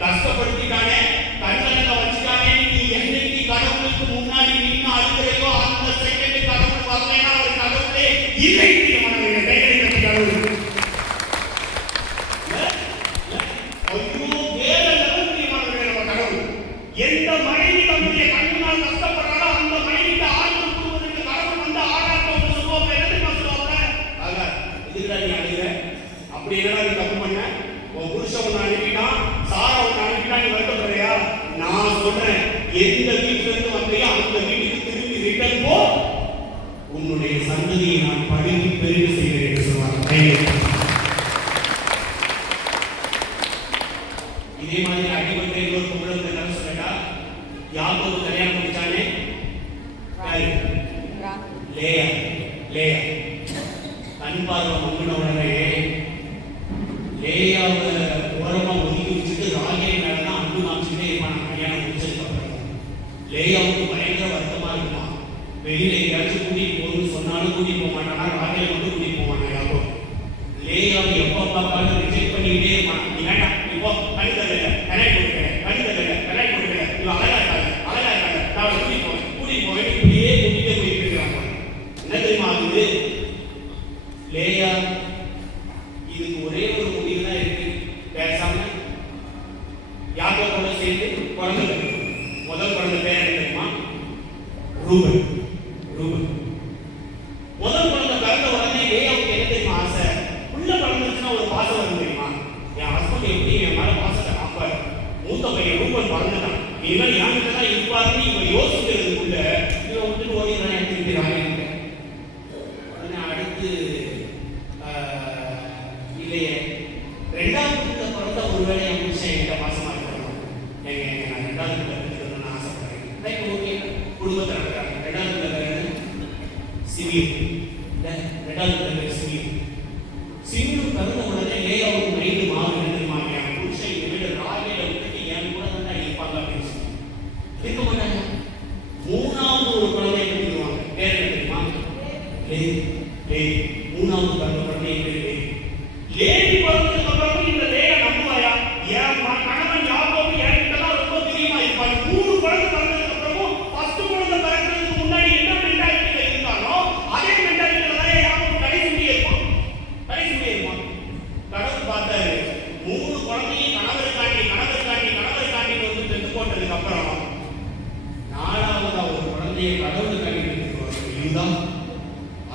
கஷ்டப்படுத்திட்டானே, கண்ணல வச்சுட்டானே, நீ என்னைக்கு கடவுளுக்கு முன்னாடி நின்று அழுகிறையோ அந்த செகண்ட் கடவுள் வரலைன்னா ஒரு கடவுளே இல்லை. கடவுள் எந்த மனைவி தன்னுடைய கண்ணினால் கஷ்டப்படுறாரோ அந்த மனைவிக்கு ஆறுதல் கூறுவதற்கு கடவுள் வந்து ஆராய்ச்சி சொல்லுவாங்க. என்ன சொல்லுவாங்க? ஆக இதுல நீ அழுகிற அப்படி என்னடா நீ தப்பு பண்ண? உன் புருஷன் ஒன்று அனுப்பிட்டான், சாரா ஒன்று அனுப்பிட்டா, நீ வருத்தப்படுறியா? நான் சொல்றேன், எந்த வீட்டுல இருந்து வந்தையோ அந்த வீட்டுக்கு திரும்பி ரிட்டர்ன் போ, உன்னுடைய சந்ததியை நான் படுகி பெருகு செய்கிறேன் என்று சொல்லுவாங்க. இதே மாதிரி அடிபட்ட இன்னொரு பொருள் என்ன சொல்லட்டா? யாக்கோபு கல்யாணம் முடிச்சானே லேயா. லேயா கண் பார்வை மங்கின உடனே லேயாவை ஓரமா ஒதுக்கி வச்சுட்டு ராகேல் மேலதான் அன்பு காமிச்சுட்டே இருப்பான். கல்யாணம் முடிச்சதுக்கு அப்புறம் லேயாவுக்கு பயங்கர வருத்தமா இருக்குமா. வெளியில எங்கேயாச்சும் கூட்டிட்டு போகணும்னு சொன்னாலும் கூட்டிட்டு போக மாட்டானா, ராகேல் மட்டும் கூட்டிட்டு போக மாட்டான். யாக்கோபு லேயாவை எப்ப பார்த்தாலும் ரிஜெக்ட் பண்ணிக்கிட்டே இருப்பான். நீ வேண்டாம், இப்போ கணிதல்ல கனெக்ட் கொடுக்கிறேன், கணிதல்ல கனெக்ட் கொடுக்கிறேன், இவன் அழகா இருக்காங்க, அழகா இருக்காங்க, நான் கூட்டிட்டு போவேன் இப்படியே கூட்டிகிட்டே போயிட்டு இருக்கிறாங்க. என்ன தெரியுமா ஆகுது? லேயா இதுக்கு ஒரே ஒரு முடிவு தான் இருக்கு, பேசாம யாக்கோபோட சேர்ந்து குழந்தை. முதல் குழந்தை பேர் என்ன தெரியுமா? ரூபன். ரூபன் முதல் குழந்தை பிறந்த உடனே லேயாவுக்கு என்ன தெரியுமா ஆசை? உள்ள பிறந்துச்சுன்னா ஒரு பாசம் வரும் தெரியுமா? என் ஹஸ்பண்ட் எப்படி என் மேல பாசத்தை காப்பாரு. மூத்த பையன் ரூபன் பிறந்துட்டான், இனிமேல் என்கிட்ட தான் இருப்பாருன்னு இவன் யோசிக்கிறதுக்குள்ள இவன் வந்துட்டு ஓடிடுறான். எடுத்துக்கிட்டு ராகிட்ட அடுத்து இல்லையே ரெண்டாவது வீட்டுல பிறந்த ஒருவேளை என் புருஷன் என்கிட்ட பாசமா இருக்கணும். நான் ரெண்டாவது வீட்டுல இருக்கணும்னு ஆசைப்படுறேன். ஓகே, குடும்பத்தை நடக்கிறாங்க. ரெண்டாவது வீட்டுல சிவியர், ரெண்டாவது வீட்டுல சிவியர். சிவியர் பிறந்த உடனே லேயாவுக்கு மைண்டு மாறு தெரியுமா? என் புருஷன் எங்க வீடு ராகில விட்டுட்டு என் கூட தான் இருப்பாங்க அப்படின்னு சொல்லி இருக்க மாட்டாங்க. மூணாவது ஒரு குழந்தைய கொடுத்துருவாங்க. பேர் என்ன தெரியுமா? மூணாவது பிறந்த குழந்தைய பேர் லேவி. பிறந்ததுக்கு அப்புறம் இந்த லேயா நம்புவாயா? என் கணவன் யாக்கோபு என்கிட்ட தான் ரொம்ப பிரியமா இருப்பாரு. 3 குழந்தை பிறந்ததுக்கு அப்புறமும் ஃபர்ஸ்ட் குழந்தை பிறக்கிறதுக்கு முன்னாடி என்ன மென்டாலிட்டியில இருக்கானோ அதே மென்டாலிட்டியில தான் யாக்கோபு கடைசி முடிய இருப்பான். கடைசி முடிய இருப்பான். கடவுள் பார்த்தாரு, 3 குழந்தையும் கணவருக்காண்டி வந்து பெற்று போட்டதுக்கு அப்புறம் 4வது ஒரு குழந்தைய கடவுளுக்காண்டி பெற்றுவாங்க. யூதா.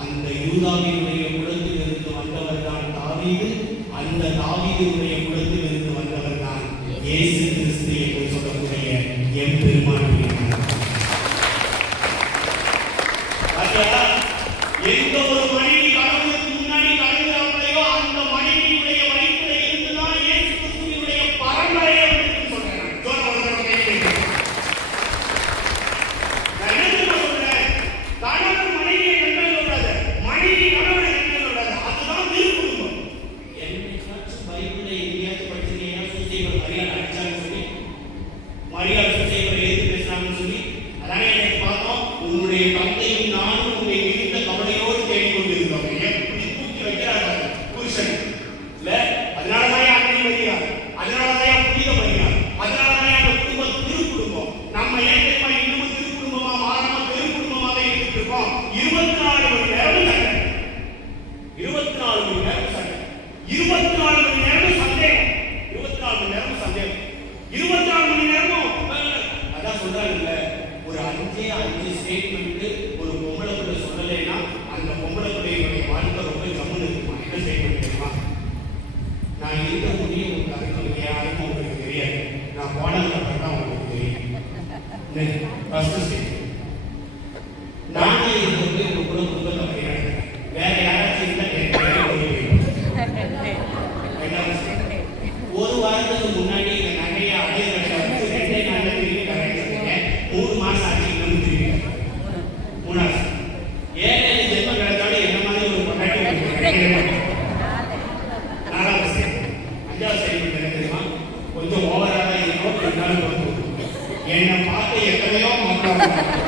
அந்த யூதாவினுடைய குலத்தில் இருந்து வந்தவர் தான் தாவீது. அந்த தாவீதுடைய குலத்தில் இருந்து வந்தவர் தான் இயேசு கிறிஸ்து என்று சொல்லக்கூடிய எம் பெருமான். எந்த ஒரு மனைவி கடவுளுக்கு முன்னாடி கடவுளையோ அந்த மனைவியுடைய வயிற்றுல இருந்துதான் இயேசு கிறிஸ்துவினுடைய பரம்பரையை வந்து சொல்றேன். கணவன் மனைவியை கண்டல் விடாது, மனைவி கணவனை கண்டல் விடாது. அதுதான் திருக்குடும்பம். என்னைக்காச்சும் பைபிளை எங்கேயாச்சும் படிச்சிருக்கீங்க? சூசைபர் மரியாதை அடிச்சான்னு சொல்லி மரியாதை சூசைபரை எதிர்த்து பேசினாங்கன்னு 24 மணி நேரமும் அதான் சொல்றாங்கல்ல, ஒரு 5 ஸ்டேட்மெண்ட் ஒரு பொம்பளை பிள்ளை சொல்லலைன்னா அந்த பொம்பளை பிள்ளையுடைய வாழ்க்கை ரொம்ப ஜம்முன்னு இருக்குமா. என்ன ஸ்டேட்மெண்ட் தெரியுமா? நான் இருக்க முடியும் உங்களுக்கு யாருக்கும் உங்களுக்கு தெரியாது, நான் போனதுக்கு தான் உங்களுக்கு தெரியும். First statement. நானே இருந்து ஒரு குடும்பத்தை பையன் வேற யாராச்சும் இருந்தா ஒரு வாரத்துக்கு முன்னாடி இந்த நகையை அடைய வச்சு 2 நாள்ல திருப்பி கரெக்டாக 3 மாசம் ஆச்சு இன்னும் திருப்பி 3 ஏழை ஜென்மம் கிடைச்சாலும் என்ன மாதிரி ஒரு பொண்டாட்டி கிடைக்கவே மாட்டேன். 4வது ஸ்டேட்மெண்ட். 5வது ஸ்டேட்மெண்ட் என்ன தெரியுமா? கொஞ்சம் ஓவராக தான் இருக்கும், இருந்தாலும் என்னை பார்த்து எத்தனையோ மக்கள்